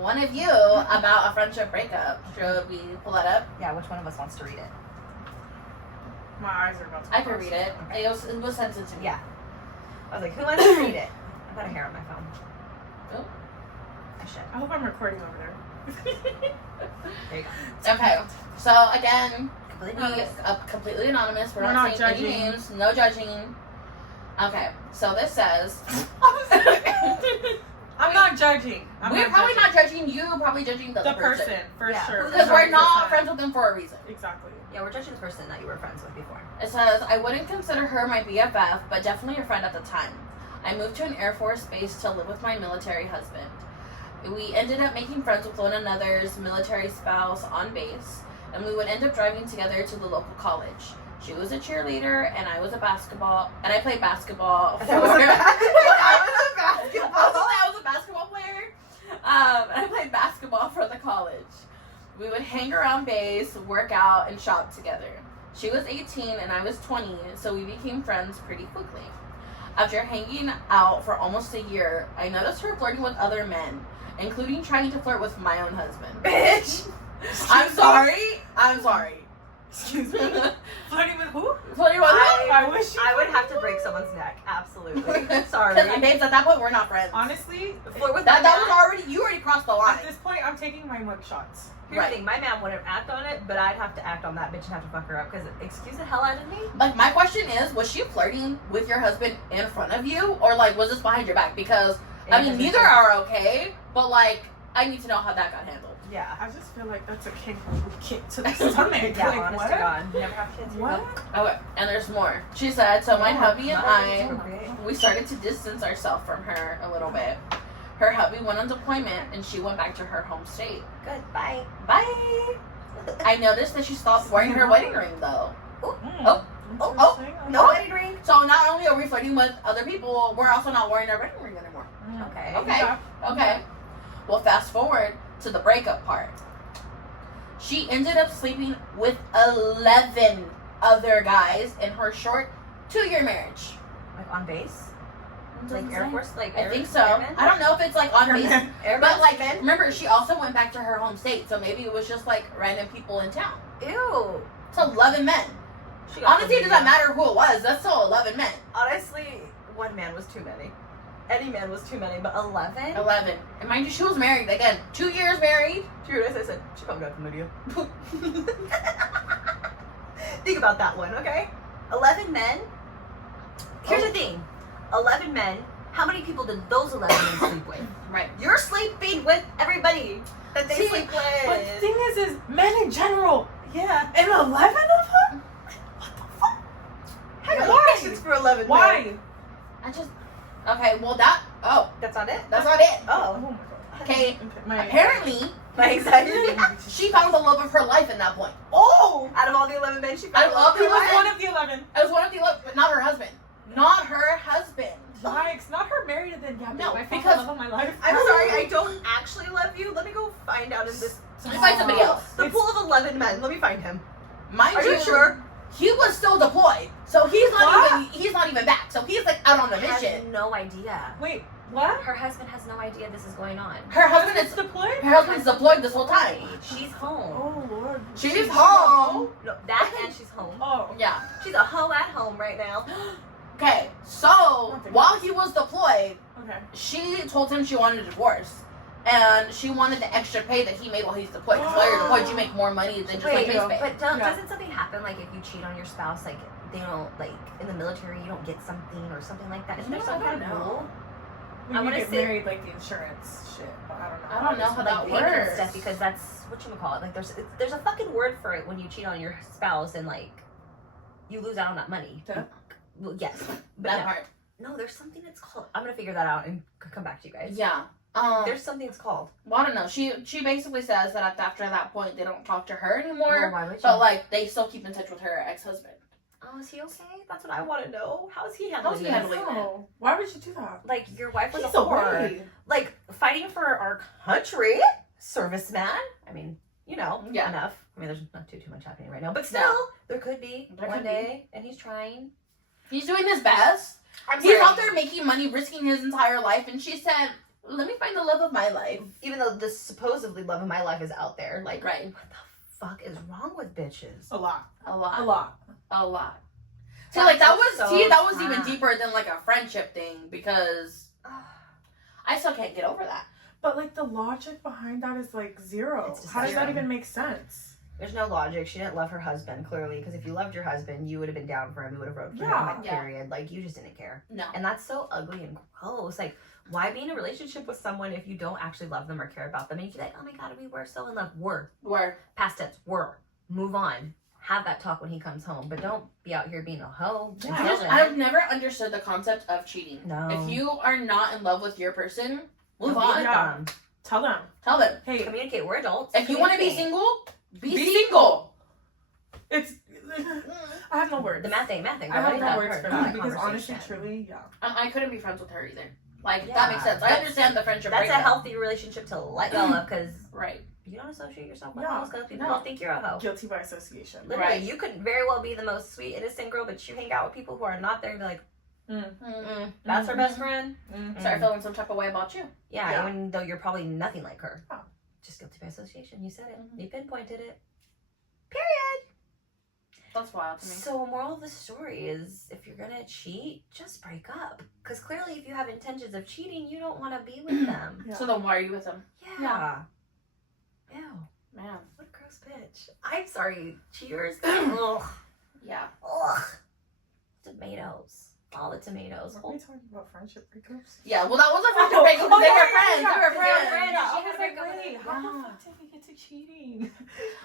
one of you about a friendship breakup. Should we pull that up? Yeah, which one of us wants to read it? My eyes are about to I can read it. Okay. It was sent to me. Yeah. I was like, who wants to read it? I've got a hair on my phone. Oh. I should. I hope I'm recording over there. There you go. Okay. So, again, Completely we anonymous. Completely anonymous. We're not saying judging. any names. No judging. Okay. So, this says... I'm not judging. We're probably not judging you. Probably judging the person, for Yeah. sure. Because we're not 100%. friends with them for a reason. Exactly. Yeah, we're judging the person that you were friends with before. It says, I wouldn't consider her my BFF, but definitely a friend at the time. I moved to an Air Force base to live with my military husband. We ended up making friends with one another's military spouse on base, and we would end up driving together to the local college. She was a cheerleader, and I played basketball. I was a basketball. I was a basketball player. And I played basketball for the college. We would hang around base, work out, and shop together. She was 18 and I was 20, so we became friends pretty quickly. After hanging out for almost a year, I noticed her flirting with other men, including trying to flirt with my own husband. Bitch! I'm sorry. Excuse me. Flirting with who? Flirting with I wish you I would have to break someone's neck. Absolutely. Sorry. Because, babes, at that point, we're not friends. Honestly, Flirt with That my was man. already, you already crossed the line. at this point, I'm taking my mug shots. Here's the thing, my man wouldn't act on it, but I'd have to act on that bitch and have to fuck her up because excuse the hell out of me. Like, my question is, was she flirting with your husband in front of you, or, like, was this behind your back? Because, I mean, neither are okay, but, like, I need to know how that got handled. Yeah. I just feel like that's a kick to the stomach. Yeah, like, honest what? to God. Never have kids. What? Okay, and there's more. She said, so my hubby and I, Okay. we started to distance ourselves from her a little bit. Her hubby went on deployment, and she went back to her home state. Good. Bye. Bye! I noticed that she stopped wearing her wedding ring, though. Mm. Oh. Interesting. No wedding ring. So not only are we flirting with other people, we're also not wearing our wedding ring anymore. Mm. Okay. Okay. Yeah. Okay. Well, fast forward to the breakup part. She ended up sleeping with 11 other guys in her short 2-year marriage. Like on base? Like Doesn't Air say. Force? Like I think so. Airmen? I don't know if it's like on base. Airmen? But like, remember, she also went back to her home state, so maybe it was just like random people in town. Ew. It's 11 men. She got Honestly, it some doesn't matter who it was. That's still 11 men. Honestly, one man was too many. Any man was too many, but 11? 11. And mind you, she was married again. 2 years married. True, as I said, she probably got chlamydia. Think about that one, okay? 11 men. Here's the thing. 11 men. How many people did those 11 men sleep with? Right. You're sleeping with everybody that they See, sleep But the with. thing is men in general. Yeah. And 11 of them? What the fuck? I got Why? questions for 11 Why? men. I just. Okay, well, That's not it? that's not it. Oh Oh. my god. Okay, My apparently, My anxiety. she found the love of her life at that point. Oh! Out of all the 11 men she Out found of all love the her He was life? one of the 11. It was one of the 11, but not her husband. Not her husband. Yikes. Not her married and then, yeah, No, babe, I found because- the love of my life. I'm sorry, I don't actually love you. Let me go find out in this. Let's find somebody else. The pool of 11 men. Let me find him. Mind Are you sure? He was still deployed, so he's What? not even back. So he's like out on a Has mission. no idea. Wait, what? Her husband has no idea this is going on. Her husband is deployed? deployed this whole time. She's home. Oh, Lord. She's home. No, that and she's home. Oh. Yeah. She's a hoe at home right now. Okay. So while he was deployed, Okay. she told him she wanted a divorce. And she wanted the extra pay that he made while he's deployed. Because while you're deployed, you make more money than just like Wait, base pay. but Yeah. doesn't something happen like if you cheat on your spouse, like they don't like in the military you don't get something or something like that? Isn't there No, some I kind don't of know. rule? When I you wanna get say- married, like the insurance shit. But I don't know. I don't know how Like that payment and works. stuff because that's what you call it. Like there's a fucking word for it when you cheat on your spouse and like you lose out on that money. Duh. Well, yes, but That no. part. no, there's something that's called. I'm gonna figure that out and come back to you guys. Yeah. There's something it's called. Well, I don't know. She basically says that after that point, they don't talk to her anymore. Well, why would you? But like, they still keep in touch with her ex-husband. Oh, is he okay? That's what I want to know. How is he How's handling he this? handling it? Oh, why would you do that? Like, your wife was He's a whore. away. Like, fighting for our country. Serviceman. I mean, you know, Yeah. enough. I mean, there's not too much happening right now. But still, No. there could be There one could day. And he's trying. He's doing his best. I'm He's sorry. out there making money, risking his entire life, and she said, "Let me find the love of my life." Even though the supposedly love of my life is out there. Like, Right. what the fuck is wrong with bitches? A lot. A lot. A lot. A lot. See, like that was so that was even sad. deeper than like a friendship thing because I still can't get over that. But like the logic behind that is like zero. It's just How does that zero. even make sense? There's no logic. She didn't love her husband, clearly. Because if you loved your husband, you would have been down for him. You would have wrote for him, like, Yeah. period. Like, you just didn't care. No. And that's so ugly and gross. Like, why be in a relationship with someone if you don't actually love them or care about them? And you feel like, oh my God, we were so in love. Where Past tense. Move on. Have that talk when he comes home. But don't be out here being a hoe. Yeah. until then. I've never understood the concept of cheating. No. If you are not in love with your person, move Don't be on. with Yeah. them. Tell them. Tell them. Hey, Communicate. We're adults. If you want to be Communicate. single, be Be single. it's. I have no words. The math ain't. I have right? no That words part, for that that because honestly, conversation. truly, yeah. I couldn't be friends with her either. Like Yeah. that makes sense. I That's- understand the friendship. That's a breakup. healthy relationship to let go of because Right. you don't associate yourself with Yeah. hoes because people No. don't think you're a hoe. Guilty by association. Literally, Right. you could very well be the most sweet, innocent girl, but you hang out with people who are not there and be like, that's her best friend. Start feeling some type of way about you. Yeah, Yeah. even though you're probably nothing like her. Oh. Just guilty by association. You said it. Mhm. You pinpointed it. That's wild to me. So, moral of the story is if you're gonna cheat, just break up. Because clearly, if you have intentions of cheating, you don't want to be with them. Yeah. So then why are you with him? Yeah. Ew. Man. What a gross bitch. I'm sorry. Cheers. Ugh. Yeah. Ugh. Tomatoes. All the tomatoes. Are we talking about friendship breakups? Yeah, well that was a friendship breakup because they were friends. They were friends. Yeah, She I had was a like, breakup with wait, her. how the Yeah. fuck did we get to cheating?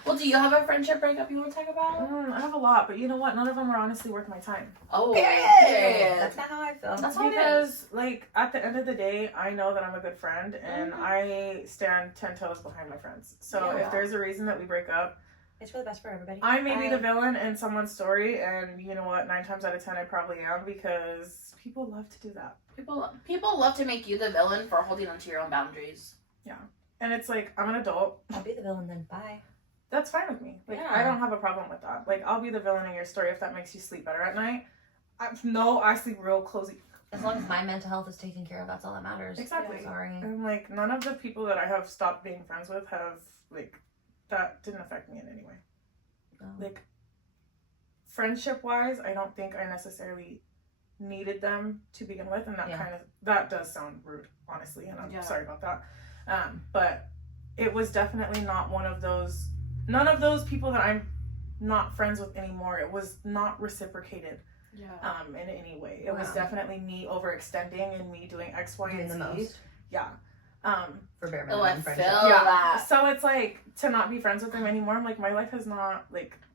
Well, do you have a friendship breakup you want to talk about? I have a lot, but you know what? None of them are honestly worth my time. Oh, That's not how I feel. That's how it Because, like, at the end of the day, I know that I'm a good friend, and Mhm. I stand 10 toes behind my friends. So Yeah. if there's a reason that we break up, It's for the best for everybody. I may be Bye. the villain in someone's story, and you know what? 9 times out of 10, I probably am, because people love to do that. People love to make you the villain for holding onto your own boundaries. And it's like, I'm an adult. I'll be the villain then. Bye. That's fine with me. Like, Yeah. I don't have a problem with that. Like, I'll be the villain in your story if that makes you sleep better at night. I sleep real cozy. As long as my mental health is taken care of, that's all that matters. Exactly. Sorry. And, like, none of the people that I have stopped being friends with have, like, that didn't affect me in any way. No. Like, friendship-wise, I don't think I necessarily needed them to begin with, and that does sound rude, honestly, and I'm sorry about that. But it was definitely not none of those people that I'm not friends with anymore. It was not reciprocated Yeah. in any way. It was Wow. definitely me overextending and me doing X, Y, Doing and the Z. most Yeah. for bare Oh, I minimum feel friendship. that. So it's like to not be friends with them anymore. I'm like, my life has not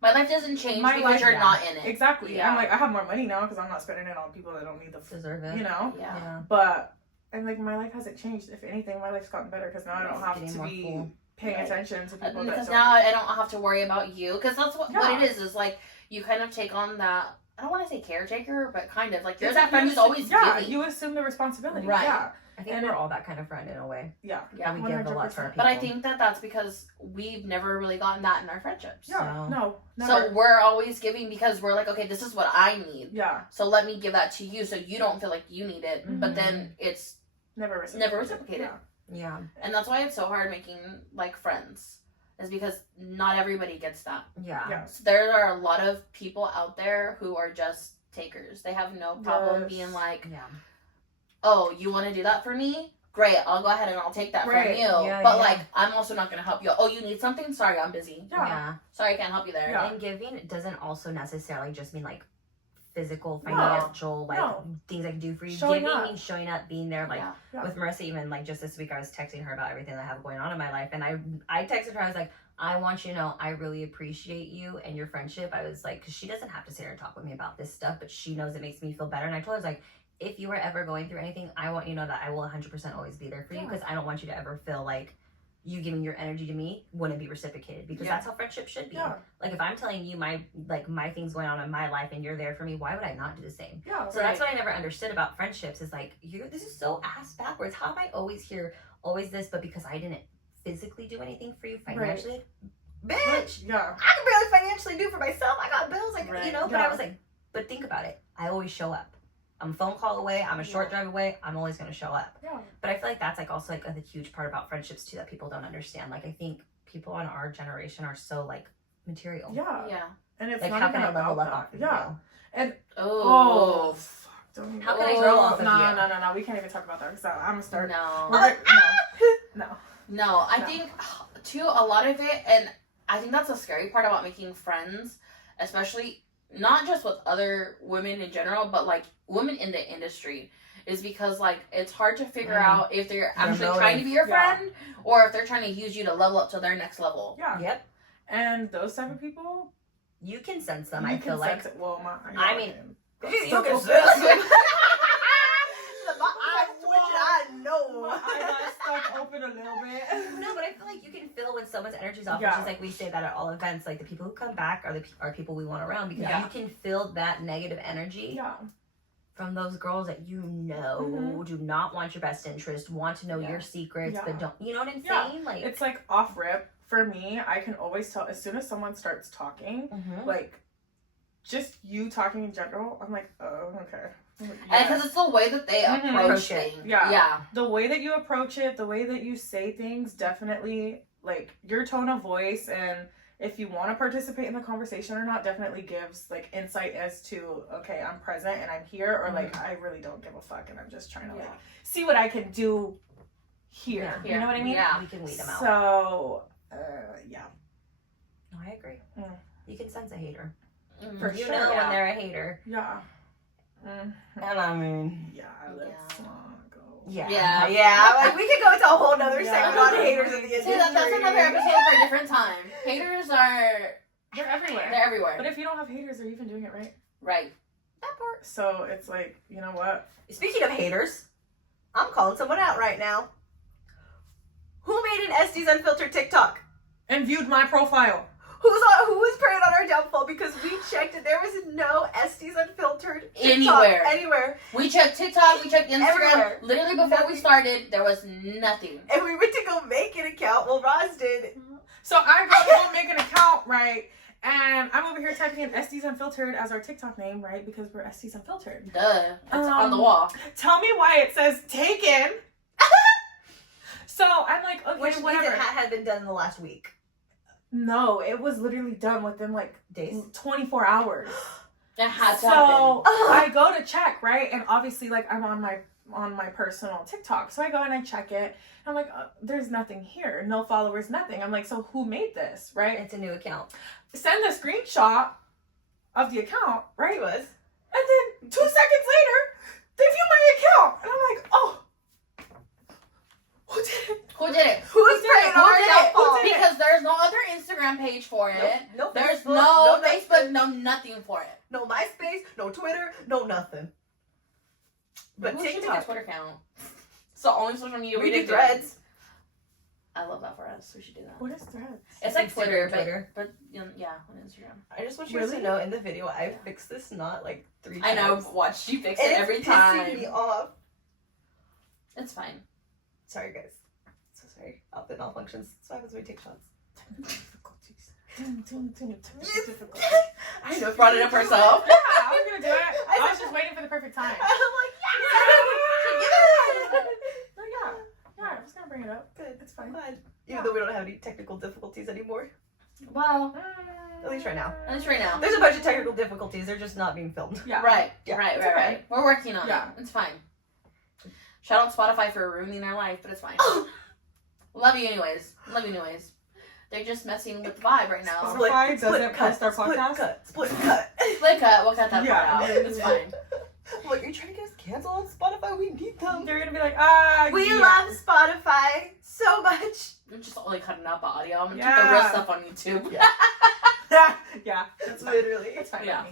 My life doesn't change My because life- you're yeah. not in it. exactly. Yeah. I'm like, I have more money now because I'm not spending it on people that don't need the, Deserve it. you know. Yeah. Yeah. But and like my life hasn't changed. If anything, my life's gotten better because now I don't have Getting to more be full. paying Right. attention to people that Because don't. now I don't have to worry about you. Because that's what Yeah. it is like you kind of take on that. I don't want to say caretaker, but kind of like you're It's that like friend you who's always yeah, giving. you assume the responsibility. Right. Yeah, I think And we're it- all that kind of friend in a way. yeah, Yeah, we give a lot to our 100%. people. But I think that that's because we've never really gotten that in our friendships. Yeah, So- no, So never. we're always giving because we're like, okay, this is what I need. Yeah, So let me give that to you so you don't feel like you need it. But Mhm. then it's, never reciprocated. Never reciprocated. Yeah. Yeah. and that's why it's so hard making like friends, is because not everybody gets that. Yeah. Yeah. So there are a lot of people out there who are just takers. They have no problem Yes. being like, Yeah. oh, you want to do that for me? Great, I'll go ahead and I'll take that Right. from you. Yeah, but yeah. like, I'm also not going to help you. Oh, you need something? Sorry, I'm busy. Yeah. Sorry, I can't help you there. Yeah. And giving doesn't also necessarily just mean like physical, No. financial, like No. things I can do for you. Showing Giving up. means showing up, being there. Like Yeah. Yeah. with Marissa, even like just this week, I was texting her about everything that I have going on in my life, and I texted her. I was like, I want you to know I really appreciate you and your friendship. I was like, because she doesn't have to sit here and talk with me about this stuff, but she knows it makes me feel better. And I told her, I was like, if you are ever going through anything, I want you to know that I will 100% always be there for you, because I don't want you to ever feel like you giving your energy to me wouldn't be reciprocated, because that's how friendship should be. Like, if I'm telling you my things going on in my life and you're there for me, why would I not do the same? So that's what I never understood about friendships, is like, this is so ass backwards. How am I always this, but because I didn't physically do anything for you financially? Bitch! I can barely financially do for myself. I got bills, you know, but I was like, but think about it. I always show up. I'm a phone call away. I'm a short drive away. I'm always going to show up. But I feel like that's like also like a huge part about friendships too that people don't understand. Like, I think people in our generation are so like material. And it's like, not how even can I level about up that. off of you? And how can I grow off of you? No. We can't even talk about that, because I'm gonna start. No. I think too, a lot of it, and I think that's a scary part about making friends, especially not just with other women in general, but like women in the industry, is because like it's hard to figure out if they're actually trying to be your friend or if they're trying to use you to level up to their next level. And those type of people, you can sense them. I feel like. Well, I mean, you can sense them. I got stuck open a little bit. No, but I feel like you can feel when someone's energy's off, which is like we say that at all events. Like, the people who come back are people we want around, because you can feel that negative energy from those girls that you know do not want your best interest, want to know your secrets, but don't. You know what I'm saying? Like, it's like off rip. For me, I can always tell as soon as someone starts talking, like just you talking in general, I'm like, oh, okay. And because it's the way that they approach things. The way that you approach it, the way that you say things, definitely, like, your tone of voice, and if you want to participate in the conversation or not, definitely gives like insight as to, okay, I'm present and I'm here, or like, I really don't give a fuck and I'm just trying to like see what I can do here. You know what I mean? We can weed them out. So no, I agree. You can sense a hater. For you sure. know when they're a hater. And I mean, let's not go. Like, we could go into a whole nother segment on haters in the industry. See, that's another episode for a different time. Haters they're everywhere. They're everywhere. But if you don't have haters, are you even doing it right? Right. That part. So it's like, you know what? Speaking of haters, I'm calling someone out right now. Who made an Esties Unfiltered TikTok? And viewed my profile. Who was preying on our downfall, because we checked and there was no Esties Unfiltered TikTok anywhere. We checked TikTok, we checked Instagram. Everywhere. Literally before we started, there was nothing. And we went to go make an account. Well, Roz did. So I go make an account, right? And I'm over here typing in Esties Unfiltered as our TikTok name, right? Because we're Esties Unfiltered. Duh. It's on the wall. Tell me why it says taken. So I'm like, okay, Which whatever. means it had been done in the last week. No, it was literally done within like days, 24 hours. It had to happen. So I go to check, right? And obviously, like, I'm on my personal TikTok. So I go and I check it. I'm like, there's nothing here. No followers, nothing. I'm like, so who made this, right? It's a new account. Send the screenshot of the account, right? It was. And then 2 seconds later, they view my account. And I'm like, oh. Who did it? Who did it? Who's preying on our downfall? Because there's no other Instagram page for it. No there's Facebook, no Facebook, no nothing for it. No MySpace, no Twitter, no nothing. But who should make a TikTok. Twitter account? So only social media we do Threads. I love that for us. We should do that. What is Threads? It's like Twitter, but you know, yeah, on Instagram. I just want you guys to know, in the video, I fixed this knot like 3 times. I know. Watch you fix it every time. It's pissing me off. It's fine. Sorry, guys. So sorry. The malfunctions. That's what happens when we take shots. I just brought it up herself. Yeah, I was gonna do it. I was just waiting for the perfect time. I'm like, Yeah, I'm just gonna bring it up. Good. It's fine. Even though we don't have any technical difficulties anymore. Well, at least right now. There's a bunch of technical difficulties. They're just not being filmed. Yeah. Right. Yeah. Right. We're working on it. Yeah. It's fine. Shout out Spotify for ruining our life, but it's fine. Love you anyways. They're just messing with the vibe right now. Spotify doesn't post our podcast. Split cut. We'll cut that part out. It's fine. Look, you're trying to get us canceled on Spotify? We need them. They're gonna be like, we love Spotify so much. I'm just only cutting out the audio. I'm gonna keep the real stuff on YouTube. Yeah. That's literally. It's fine. Yeah.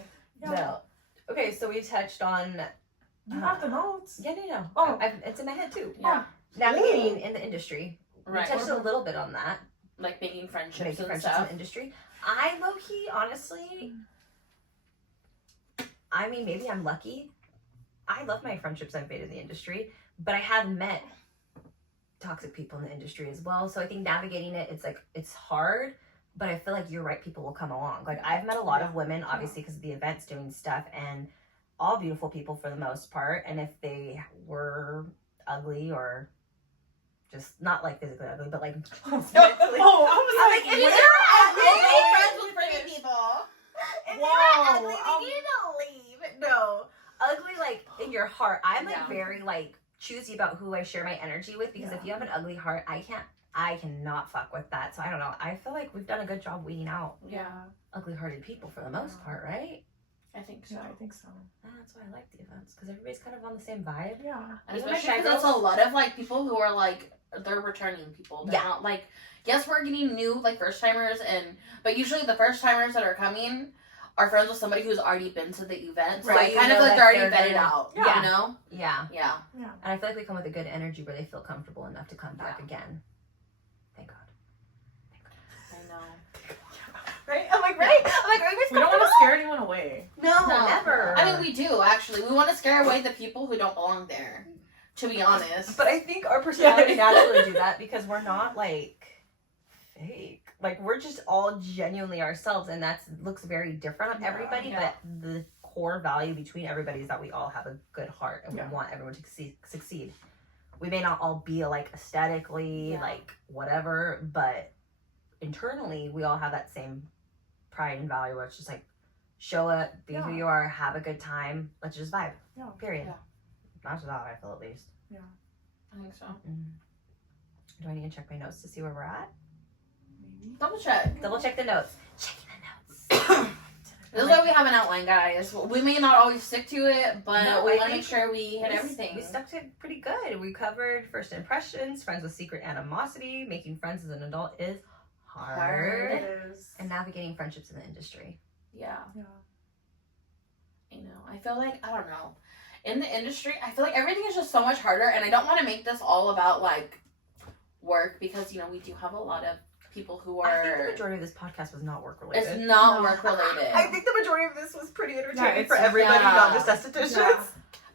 with me. No. Okay, so we touched on You have the notes. Yeah, no. Oh. It's in my head too. Yeah. Navigating in the industry. Right. We touched a little bit on that. Like making friendships Making and friendships stuff. in the industry. I low-key, honestly, I mean, maybe I'm lucky. I love my friendships I've made in the industry, but I have met toxic people in the industry as well. So I think navigating it, it's hard, but I feel like you're right, people will come along. Like, I've met a lot of women, obviously, because of the events doing stuff, and all beautiful people for the most part. And if they were ugly or just not like physically ugly, but like mentally. Oh, I was like, if where they're friends with pretty people. If Whoa, they were ugly, they need to leave. No. Ugly, like, in your heart. I'm, like, very, like, choosy about who I share my energy with, because if you have an ugly heart, I cannot fuck with that. So, I don't know. I feel like we've done a good job weeding out ugly-hearted people for the most part, right? I think so. Yeah, I think so. That's why I like the events, because everybody's kind of on the same vibe. Yeah. And Even my especially shy because it's a girls. lot of like people who are like they're returning people. They're not like, yes, we're getting new like first timers, but usually the first timers that are coming are friends with somebody who's already been to the event. So Right, like, you kind of know like that they're already they're vetted gonna- out. Yeah. You know? Yeah. Yeah. Yeah. And I feel like we come with a good energy where they feel comfortable enough to come back again. Thank God. I know. Right? I'm like, right? I'm like, are you guys We don't want to scare anyone away. No, No. never. I mean, we do actually. We want to scare away the people who don't belong there. To be honest. But I think our personality naturally do that because we're not like fake. Like, we're just all genuinely ourselves, and that looks very different on everybody. Yeah. But the core value between everybody is that we all have a good heart and we want everyone to succeed. We may not all be like aesthetically, like whatever, but internally we all have that same pride and value where it's just like, show up, be who you are, have a good time, let's just vibe. Yeah. Period. Yeah. That's how I feel, at least. Yeah. I think so. Do I need to check my notes to see where we're at? Maybe. Double check. Double check the notes. Checking the notes. This is why we have an outline, guys. We may not always stick to it, but No, we I want to think make sure we hit everything. We stuck to it pretty good. We covered first impressions, friends with secret animosity, making friends as an adult is hard, It is. and navigating friendships in the industry. Yeah. Yeah. I know. I feel like, I don't know. In the industry, I feel like everything is just so much harder, and I don't want to make this all about, like, work, because, you know, we do have a lot of people who are... I think the majority of this podcast was not work related. It's not work related. I think the majority of this was pretty entertaining it's- for everybody, not just estheticians. Yeah.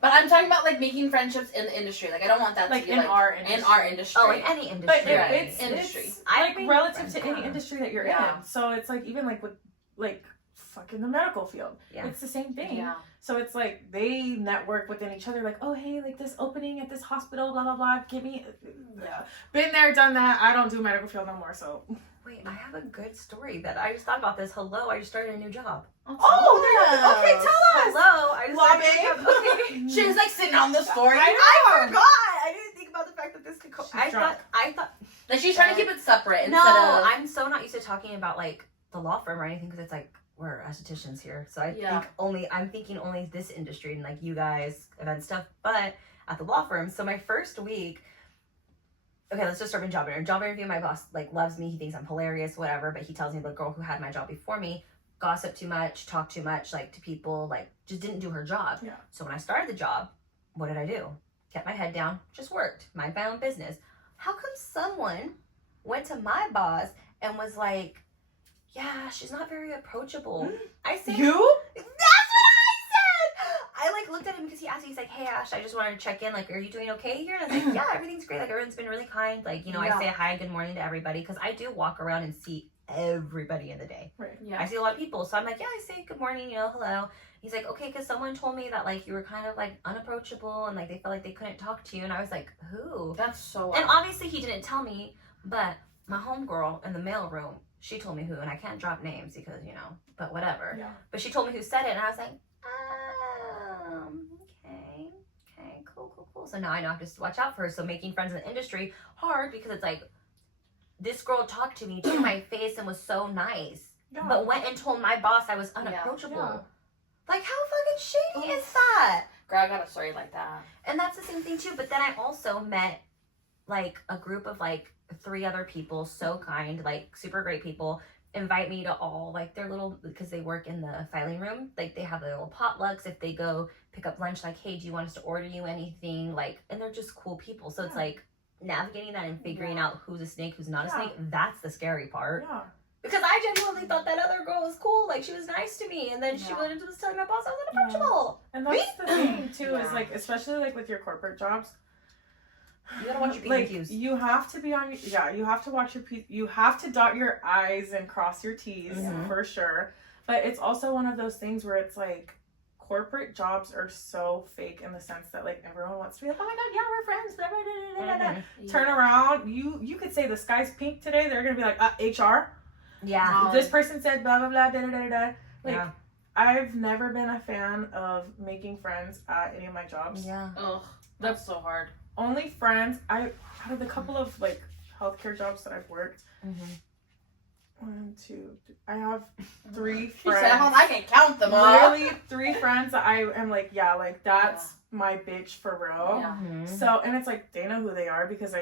But I'm talking about, like, making friendships in the industry. Like, I don't want that Like to be, in like... our industry. In our industry. Oh, in any industry. But Right. it's Industry. It's I like think relative friends to any are. industry that you're Yeah. in. So it's like even like with like fucking the medical field. Yeah. It's the same thing. Yeah. So it's like they network within each other, like, oh hey, like this opening at this hospital, blah blah blah. Give me been there, done that. I don't do medical field no more, so Wait, I have a good story that I just thought about this. Hello, I just started a new job. Oh, Okay, tell us. Hello, I just started a new job. Okay. She was, like, sitting on the story. I forgot. I didn't think about the fact that this could go. She's drunk. I thought. Like, she's trying to keep it separate instead No, of... I'm so not used to talking about like the law firm or anything because it's like we're estheticians here. So I'm thinking only this industry and like you guys event stuff. But at the law firm, so my first week. Okay, let's just start with job interview. Job interview, my boss like loves me. He thinks I'm hilarious, whatever. But he tells me the girl who had my job before me gossiped too much, talked too much, like to people, like just didn't do her job. Yeah. So when I started the job, what did I do? Kept my head down, just worked, mind my own business. How come someone went to my boss and was like, "Yeah, she's not very approachable." I said, you? That's what I said. I like looked at him because he asked me, he's like, "Hey Ash, I just wanted to check in. Like, are you doing okay here?" And I was like, "Yeah, everything's great. Like, everyone's been really kind. Like, you know, I say hi, good morning to everybody because I do walk around and see everybody in the day. Right. Yeah. I see a lot of people, so I'm like, yeah, I say good morning, you know, hello." He's like, "Okay, because someone told me that like you were kind of like unapproachable and like they felt like they couldn't talk to you." And I was like, "Who?" That's so... And obviously he didn't tell me, but my homegirl in the mailroom, she told me who, and I can't drop names because, you know, but whatever. Yeah. But she told me who said it, and I was like, okay, cool. So now I know I have to watch out for her. So making friends in the industry, hard because it's like, this girl talked to me to my face and was so nice, Yeah. but went and told my boss I was unapproachable. Yeah. Like, how fucking shady is that? Girl, I got a story like that. And that's the same thing too. But then I also met like a group of like 3 other people, so kind, like super great people. invite me to all like their little, because they work in the filing room, like they have their little potlucks. If they go pick up lunch, like, hey, do you want us to order you anything? Like, and they're just cool people. So it's like navigating that and figuring out who's a snake, who's not a snake. That's the scary part. Yeah. Because I genuinely thought that other girl was cool. Like, she was nice to me. And then she went into was telling my boss I was unapproachable. And that's the thing, too, is, like, especially, like, with your corporate jobs. You gotta watch your P's like, and Q's. you have to be on your, you have to watch your P's. You have to dot your I's and cross your T's, for sure. But it's also one of those things where it's, like, corporate jobs are so fake in the sense that, like, everyone wants to be like, oh my god, yeah, we're friends, blah, blah, blah, blah, blah. Turn around, you could say the sky's pink today, they're gonna be like, HR. Yeah. This person said blah blah blah da da da da. Like, I've never been a fan of making friends at any of my jobs. Yeah. Ugh, that's so hard. Only friends out of the couple of like healthcare jobs that I've worked. One, two, three, I have 3 friends. I can count them all. Literally 3 friends that I am like, yeah, like that's my bitch for real. Yeah. So, and it's like they know who they are because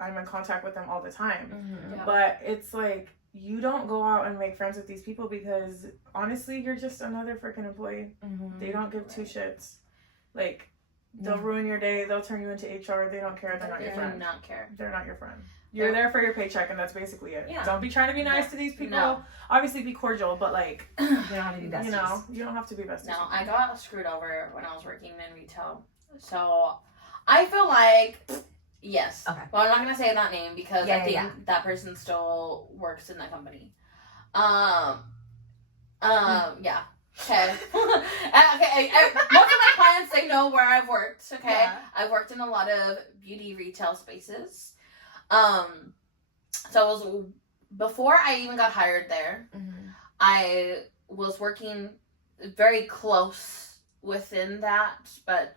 I'm in contact with them all the time. Yeah. But it's like, you don't go out and make friends with these people because honestly, you're just another freaking employee. They don't give 2 shits. Like, they'll ruin your day. They'll turn you into HR. They don't care. They're not your friend. They do not care. They're not your friend. You're there for your paycheck, and that's basically it. Yeah. Don't be trying to be nice to these people. No. Obviously, be cordial, but like, You don't have to be besties. you know, you don't have to be besties. No, I got screwed over when I was working in retail. So, I feel like, yes. Okay. Well, I'm not going to say that name because I think yeah. that person still works in that company. Yeah. Okay. Okay. Most of my clients, they know where I've worked. Okay. Yeah. I've worked in a lot of beauty retail spaces. So it was before I even got hired there. I was working very close within that, but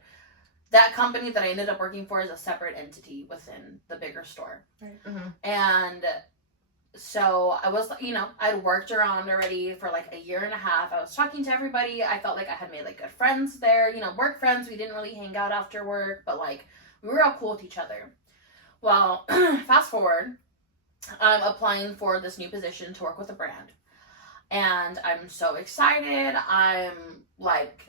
that company that I ended up working for is a separate entity within the bigger store. Right. And so I was, I'd worked around already for like a year and a half. I was talking to everybody. I felt like I had made like good friends there, work friends. We didn't really hang out after work, but like we were all cool with each other. Well, fast forward, I'm applying for this new position to work with a brand. And I'm so excited. I'm like,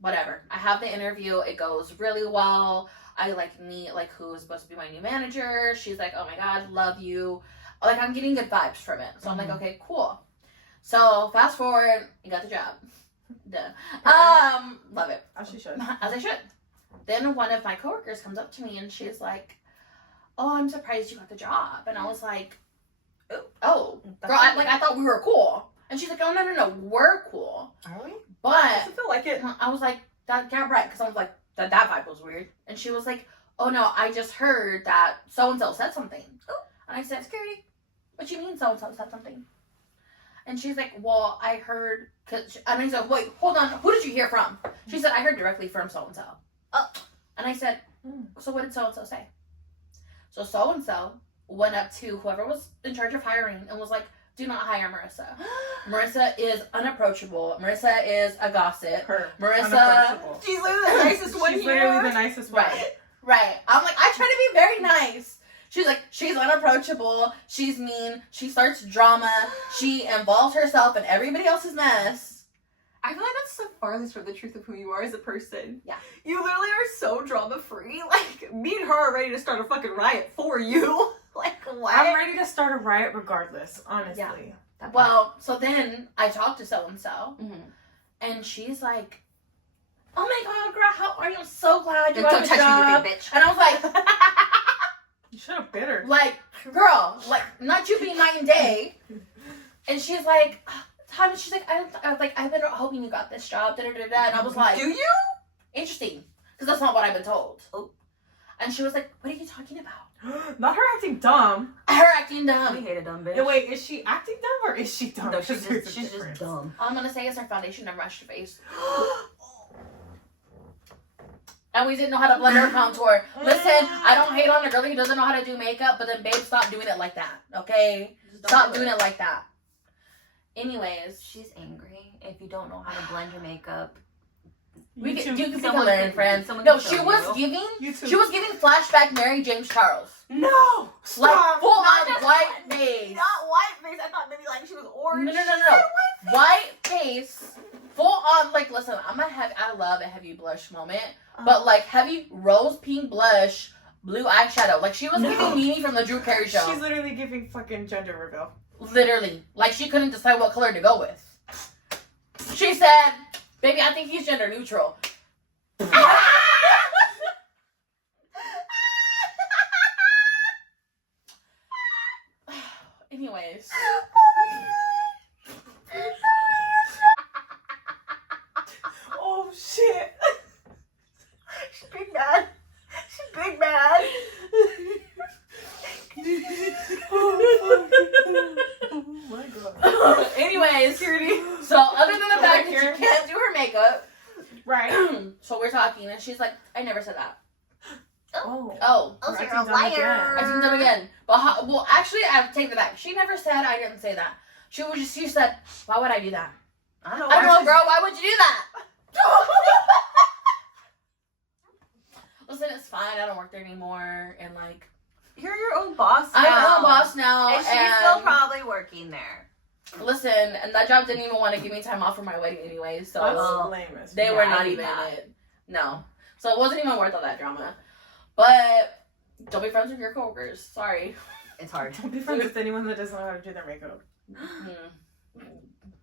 whatever. I have the interview. It goes really well. I meet who's supposed to be my new manager. She's like, oh my God, love you. Like, I'm getting good vibes from it. So I'm like, okay, cool. So fast forward, I got the job. Duh. Love it. As she should. As I should. Then one of my coworkers comes up to me and she's like, oh, I'm surprised you got the job. And I was like, oh, girl, I thought we were cool. And she's like, oh, no, we're cool. Are we? But I feel like it. I was like, that got right, because I was like, that vibe was weird. And she was like, oh no, I just heard that so-and-so said something. Oh. And I said, security, what you mean so-and-so said something? And she's like, well, I heard, and I said, wait, hold on, who did you hear from? She said, I heard directly from so-and-so. Oh. And I said, so what did so-and-so say? So so-and-so went up to whoever was in charge of hiring and was like, do not hire Marissa. Marissa is unapproachable. Marissa is a gossip. Marissa, she's literally the nicest one here. She's literally the nicest one. Right. I'm like, I try to be very nice. She's like, she's unapproachable. She's mean. She starts drama. She involves herself in everybody else's mess. I feel like that's the farthest from the truth of who you are as a person. Yeah. You literally are so drama free. Like, me and her are ready to start a fucking riot for you. Like, what? I'm ready to start a riot regardless, honestly. Yeah. Well, so then I talked to so-and-so, and she's like, oh my God, girl, how are you? I'm so glad you got the job. Don't touch me, you big bitch. And I was like, You should have bit her. like, girl, like, not you being night and day. And she's like, she's like, I've been hoping you got this job, And I was like, do you? Interesting. Because that's not what I've been told. Oh. And she was like, what are you talking about? Not her acting dumb. Her acting dumb. We hate a dumb bitch. Wait, is she acting dumb or is she dumb? No, she's just dumb. All I'm going to say is her foundation never matched her face. And we didn't know how to blend her contour. Listen, I don't hate on a girl who doesn't know how to do makeup, but then babe, stop doing it like that, okay? Stop doing it like that. Anyways. She's angry. If you don't know how to blend your makeup, You can learn, friends. No, she was giving flashback Mary James Charles. No! Like, Stop! full Not on just white face. Not white face. I thought maybe like she was orange. No. White face. Full on, like, listen, I love a heavy blush moment. But, like, heavy rose pink blush, blue eyeshadow. Like, she was giving Mimi from the Drew Carey show. She's literally giving fucking gender reveal. Literally. Like, she couldn't decide what color to go with. She said, baby, I think he's gender neutral. Anyways. Oh shit. She's big mad. She's big mad. Oh my god. Anyways, so other than the fact that she can't do her makeup, Right. so we're talking, and she's like, I never said that. Oh. Oh. Oh, so Right, you're a done liar. again. I think that again. But well, actually, I take that back. She never said I didn't say that. She said, why would I do that? I don't I don't know, know. girl. Why would you do that? Listen, it's fine. I don't work there anymore, and like, You're your own boss now. I'm my own boss now, And she's still probably working there. listen, and that job didn't even want to give me time off for my wedding anyway, so That's lame as they fuck. were I not hate even that. in it. No, so it wasn't even worth all that drama. But don't be friends with your coworkers. Sorry. It's hard. Don't be friends with anyone that doesn't know how to do their makeup.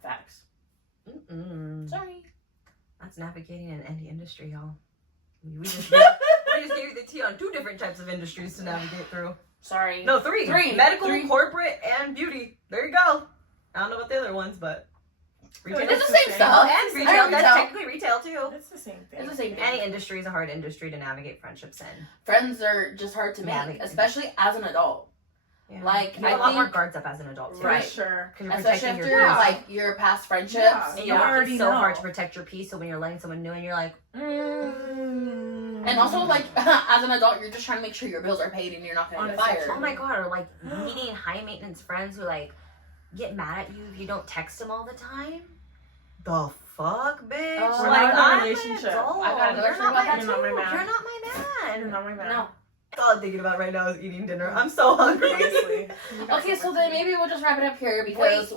Facts. Mm-mm. Sorry. That's navigating in any industry, y'all. We just gave you the tea on 2 different types of industries to navigate through. Sorry. No, 3. Three. Medical, 3. corporate, and beauty. There you go. I don't know about the other ones, but retail. It's the same stuff. And retail. Retail. That's technically retail too. It's the same thing. It's the same thing. Any industry is a hard industry to navigate friendships in. Friends are just hard to make, Navigate. especially as an adult. Yeah. Like, you have I a lot more think- guards up as an adult too. For Right. sure. Because you're Especially protecting after your peace. like your past friendships. Yeah. And You you already it's so know. hard to protect your peace. So when you're letting someone know, and you're like, And also, like, as an adult, you're just trying to make sure your bills are paid and you're not going to get Honestly, fired. oh my god, or like meeting high maintenance friends who like get mad at you if you don't text them all the time. The fuck, bitch! Oh, we're like not in a I'm relationship. an adult. I got another You're story not my about that. You're not my man. You're not my man. You're not my man. No. All I'm thinking about right now is eating dinner. I'm so hungry. Honestly. Okay, so then maybe we'll just wrap it up here because.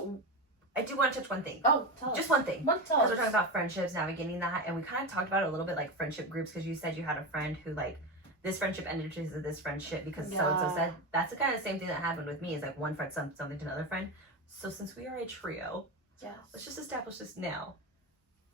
I do want to touch one thing. Oh, tell us. Just one thing. What? Tell Because us. we're talking about friendships, navigating that, and we kind of talked about it a little bit, like friendship groups. Because you said you had a friend who like this friendship ended because of this friendship because so and so Yeah. said. That's the kind of same thing that happened with me. Is like one friend said something to another friend. So since we are a trio, Yes. let's just establish this now.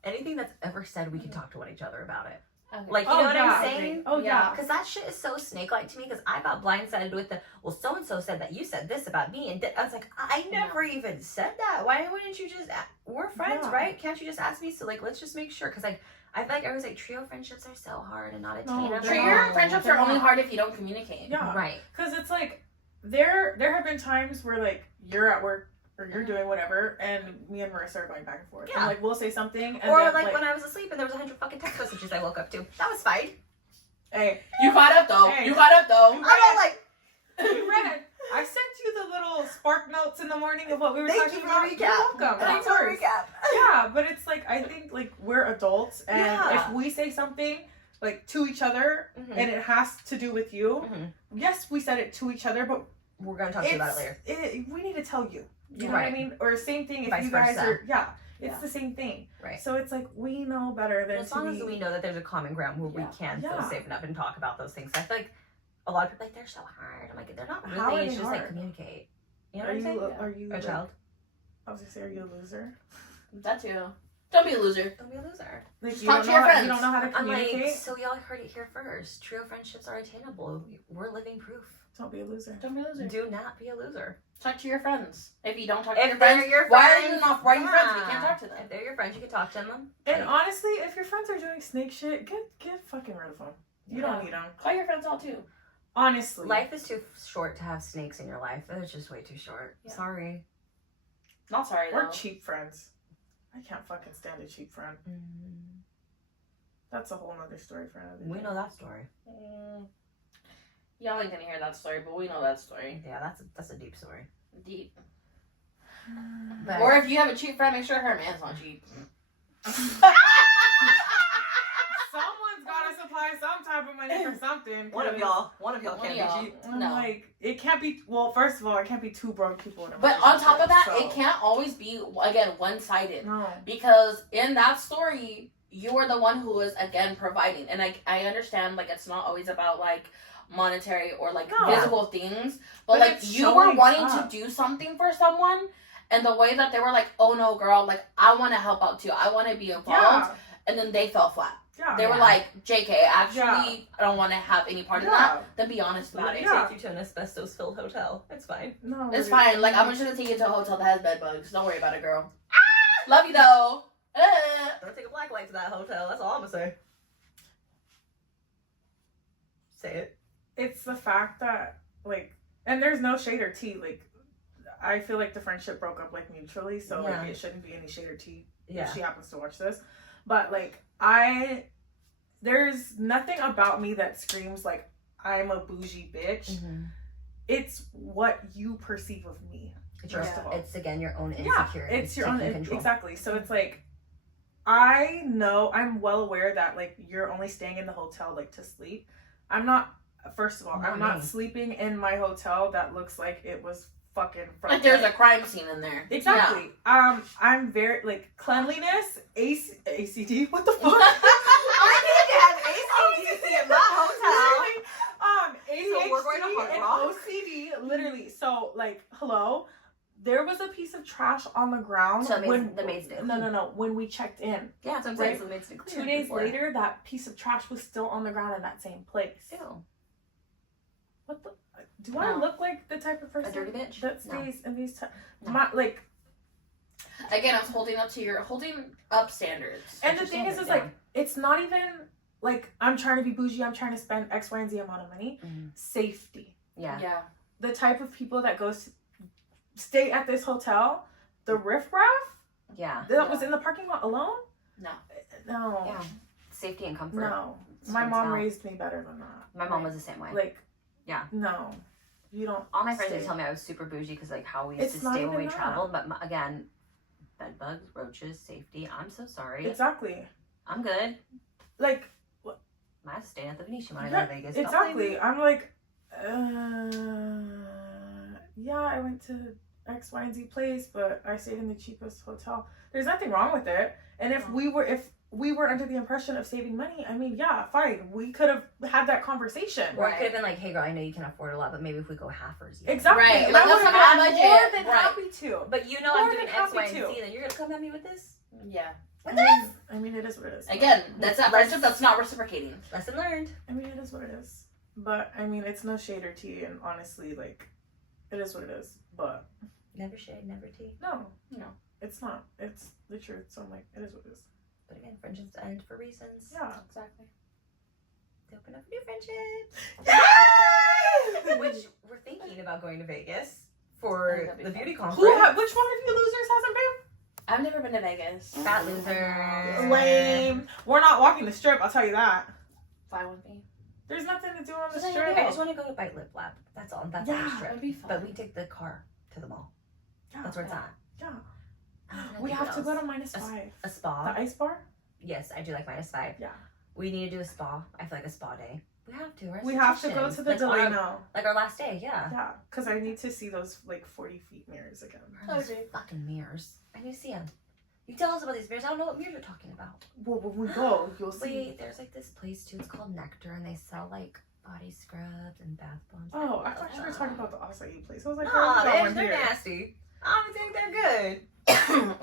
Anything that's ever said, we can talk to each other about it. Okay. Like, you Oh, know what yeah. I'm saying? Oh yeah. Because that shit is so snake-like to me. Because I got blindsided with the, well, so and so said that you said this about me, and I was like, I never even said that. Why wouldn't you just? We're friends, Yeah. right? Can't you just ask me? So like, let's just make sure. Because like, I feel like I was like, trio friendships are so hard and not attainable. they're Trio not. friendships They're are only not. hard if you don't communicate. Yeah. Right. Because it's like there have been times where like you're at work or you're doing whatever, and me and Marissa are going back and forth. Yeah. And like we'll say something, and Or then, like when I was asleep and there was 100 fucking text messages I woke up to. That was fine. hey, You caught up though. Hey. You caught up though. You I'm all like, you read. I sent you the little spark notes in the morning of what we were thank talking you for about. the recap. You're welcome. Thanks Of for the course. recap. Yeah, but it's like I think like we're adults, and Yeah. if we say something like to each other, Mhm. and it has to do with you, Mhm. yes, we said it to each other, but We're gonna talk to you about it later. we need to tell you. You know Right. what I mean? Or same thing if Vice you guys versa. are it's Yeah. the same thing. Right. So it's like we know better than As to long as be- we know that there's a common ground where Yeah. we can Yeah. feel safe enough and talk about those things. I feel like a lot of people are like they're so hard. I'm like they're not really. How are It's they just like hard? communicate. You know Are what I'm you saying? are you A like- child. I was gonna say, are you a loser? That too. Don't be a loser. Don't be a loser. Like you Talk don't to know your how, friends. you don't know how to I'm like, communicate. so y'all heard it here first. Trio friendships are attainable. We're living proof. Don't be a loser. Don't be a loser. Do not be a loser. Talk to your friends. If you don't talk to If your they're friends, your why are friends, you not? Why are you friends if you yeah. can't talk to them? If they're your friends, you can talk to them. And Like, honestly, if your friends are doing snake shit, get fucking rid of them. You Yeah. don't need them. Call your friends out too. Honestly. life is too short to have snakes in your life. It's just way too short. Yeah. Sorry. Not sorry Or though. cheap friends. I can't fucking stand a cheap friend. That's a whole nother story for another day. We know that story. Y'all ain't gonna hear that story, but we know that story. Yeah, that's a deep story. Deep. But Or if you have a cheap friend, make sure her man's not cheap. Someone's gotta support supply some type of money for something. One of y'all can't be cheap. I'm No. like, it can't be. Well, first of all, it can't be two broke people in a But on top of that, relationship, it so- can't always be, again, one-sided. No. Because in that story, you were the one who was, again, providing. And I understand, like, it's not always about, like, monetary or, like, No. physical things. But But like, it's you were showing wanting up. to do something for someone. And the way that they were like, oh, no, girl, like, I want to help out, too. I want to be involved. Yeah. And then they fell flat. Yeah. They were Yeah. like, JK, actually, Yeah. I don't want to have any part in Yeah. that. Then be honest about Let me it. Yeah. take you to an asbestos-filled hotel. It's fine. No. It's it- fine. Like, I'm just going to take you to a hotel that has bed bugs. Don't worry about it, girl. Love you, though. Don't take a black light to that hotel. That's all I'm gonna say. Say it. It's the fact that, like, and there's no shade or tea. Like, I feel like the friendship broke up, like, mutually. So, Yeah. like, it shouldn't be any shade or tea Yeah. if she happens to watch this. But, like, there's nothing about me that screams, like, I'm a bougie bitch. Mm-hmm. It's what you perceive of me. It's, First of all. it's again your own Yeah, insecurity. it's your own, control. exactly. So it's like, I know, I'm well aware that, like, you're only staying in the hotel, like, to sleep. I'm not, first of all, Not I'm not me. sleeping in my hotel that looks like it was fucking Like, there's a crime scene in there. Exactly. I'm very, like, cleanliness, ACD, what the fuck? I need to have ACDC in my hotel. ADHD So we're going to Hard and Rock? OCD, literally. So, like, hello? There was a piece of trash on the ground So when the maids did. no, when we checked in. Yeah, that's what I'm Right. saying. So the maids did clean 2 it days before. later, that piece of trash was still on the ground in that same place. Ew. What the? Do I No. look like the type of person dirty bitch? that No. stays in these? No. My, like, Again, I was holding up standards. and the thing is, like, it's not even like I'm trying to be bougie. I'm trying to spend X, Y, and Z amount of money. Mhm. Safety. Yeah. Yeah. The type of people that goes stay at this hotel, the riffraff Yeah. that was in the parking lot alone. No. No. Yeah. Safety and comfort. No. It's My what it's mom about. raised me better than that. My mom was the same way. Like. Yeah. No. You don't. All my friends stay. would tell me I was super bougie because, like, how we used It's to not stay when even we that. traveled. But again, bed bugs, roaches, safety. I'm so sorry. Exactly. I'm good. Like. I was staying at the Venetian when I Yeah, go to Vegas. Don't blame exactly. me. I'm like, yeah, I went to X, Y, and Z place, but I stayed in the cheapest hotel. There's nothing wrong with it. And if we were under the impression of saving money, I mean, yeah, fine. We could have had that conversation. Or it Right. could have been like, hey girl, I know you can afford a lot, but maybe if we go halfers. Yeah. Exactly. Right, And like, I let's would have talk about been more budget. than Right. happy to. But you know More I'm than doing X, happy Y, and to. Z, then you're gonna come at me with this? Yeah. With this? I mean, it is what it is. Again, that's that friendship that's not reciprocating. Lesson learned. I mean, it is what it is. But, I mean, it's no shade or tea, and honestly, like, it is what it is. But, Never shade, never tea. no. No. It's not. It's the truth. So I'm like, it is what it is. But again, friendships end for reasons. Yeah. Exactly. They open up new friendships. Yes! Which we're thinking about going to Vegas for Oh, that'd be the fun. beauty conference. Which one of you losers hasn't been? I've never been to Vegas. Fat loser. Lame. We're not walking the strip, I'll tell you that. Fly with me. There's nothing to do on the I strip. just want to go to Bite Lip Lab. That's all. That's Yeah, our That'd trip. be fun. But we take the car to the mall. Yeah, That's where it's at. yeah. I'm trying We think have what to go else. to -5. A The spa. ice bar? Yes, I do like -5. Yeah. We need to do a spa. I feel like a spa day. We have to. We're We have to go estheticians. to the Like, on our- Delano. Like our last day, yeah. Yeah, because I need to see those like 40 feet mirrors again. Where are those fucking mirrors? I need to see them. You tell us about these mirrors. I don't know what mirrors you're talking about. Well, when we go, you'll see. Wait, there's like this place too. It's called Nectar, and they sell like body scrubs and bath bombs. Oh, I thought you were talking about the acai place. I was like, Aw, oh, bitch, one they're here. nasty. I don't think they're good.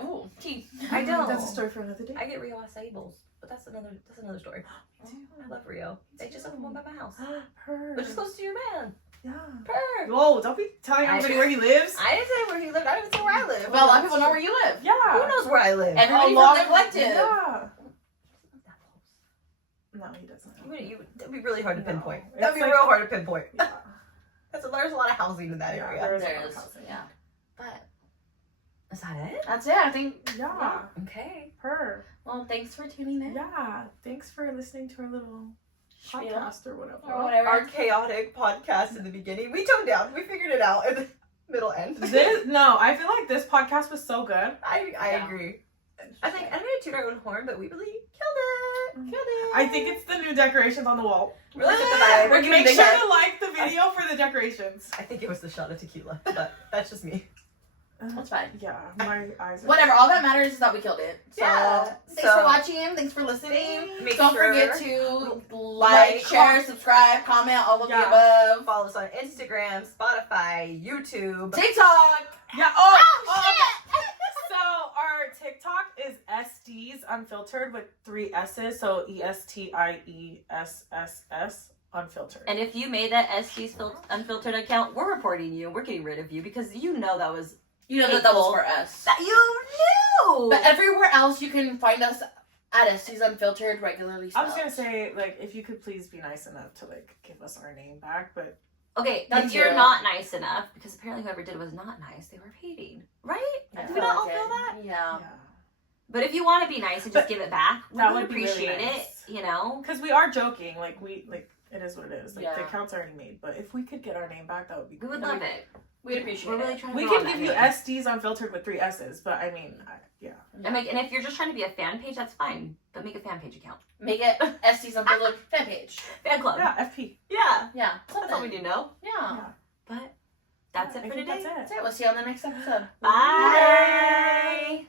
Ooh, tea. I don't. That's a story for another day. I get Rio acai bowls, but that's another story. I love Rio. They just opened one by my house, Purr. which is close to your man. Yeah. Purr. Whoa, don't be telling everybody where he lives. I didn't say where he lived. I didn't say where I live. Well, a lot of people know where you live. Yeah. Who knows where I live? Everybody A from lot the of- collective. Yeah. No, he doesn't. That'd be really hard to No. pinpoint. It's That'd be like- real hard to pinpoint. Yeah. There's a lot of housing in that Yeah, area. there is a There lot of is. housing. Yeah. But is that it? That's it. I think. Yeah. Okay. Purr. Well, thanks for tuning in. Yeah. Thanks for listening to our little Spiel. podcast or whatever. Or whatever. Our chaotic podcast in the beginning. We toned down. We figured it out in the middle end. No, I feel like this podcast was so good. I Yeah. agree. I think I'm gonna toot our own horn, but we really killed it. I think it's the new decorations on the wall. Really fit the vibe. We're giving Make big sure head. to like the video for the decorations. I think it was the shot of tequila, but that's just me. That's fine. Yeah, my eyes are... Whatever. All that matters is that we killed it. So, Yeah. thanks So- for watching. Thanks for listening. Make Don't sure forget to like, share, subscribe, comment, all of Yeah. the above. follow us on Instagram, Spotify, YouTube. TikTok. Yeah, okay. So our TikTok is Esties Unfiltered with 3 S's, so ESTIESSS Unfiltered. And if you made that Esties Unfiltered account, we're reporting you. We're getting rid of you because you know that was You know that was for us. that you knew. But everywhere else, you can find us at Esties Unfiltered regularly. I was spelled. gonna say, like, if you could please be nice enough to, like, give us our name back, but Okay, Thank if you're you. not nice enough, because apparently whoever did was not nice, they were hating, right? I Do we not all like feel it. that? Yeah. yeah. But if you want to be nice and just But give it back, we that would would be really appreciate nice. it, you know? Because we are joking, like, it is what it is. Like, Yeah. the account's already made, but if we could get our name back, that would be We would great. love it. We'd appreciate We're really it. trying to We grow can on give that you name. Esties Unfiltered with 3 S's, but I mean, yeah. And if you're just trying to be a fan page, that's fine. But make a fan page account. Make it Esties Unfiltered fan page. Fan club. Yeah, FP. Yeah. Yeah. That's all we do know. Yeah. Yeah. But that's I it for think today. That's it. That's it. We'll see you on the next episode. Bye.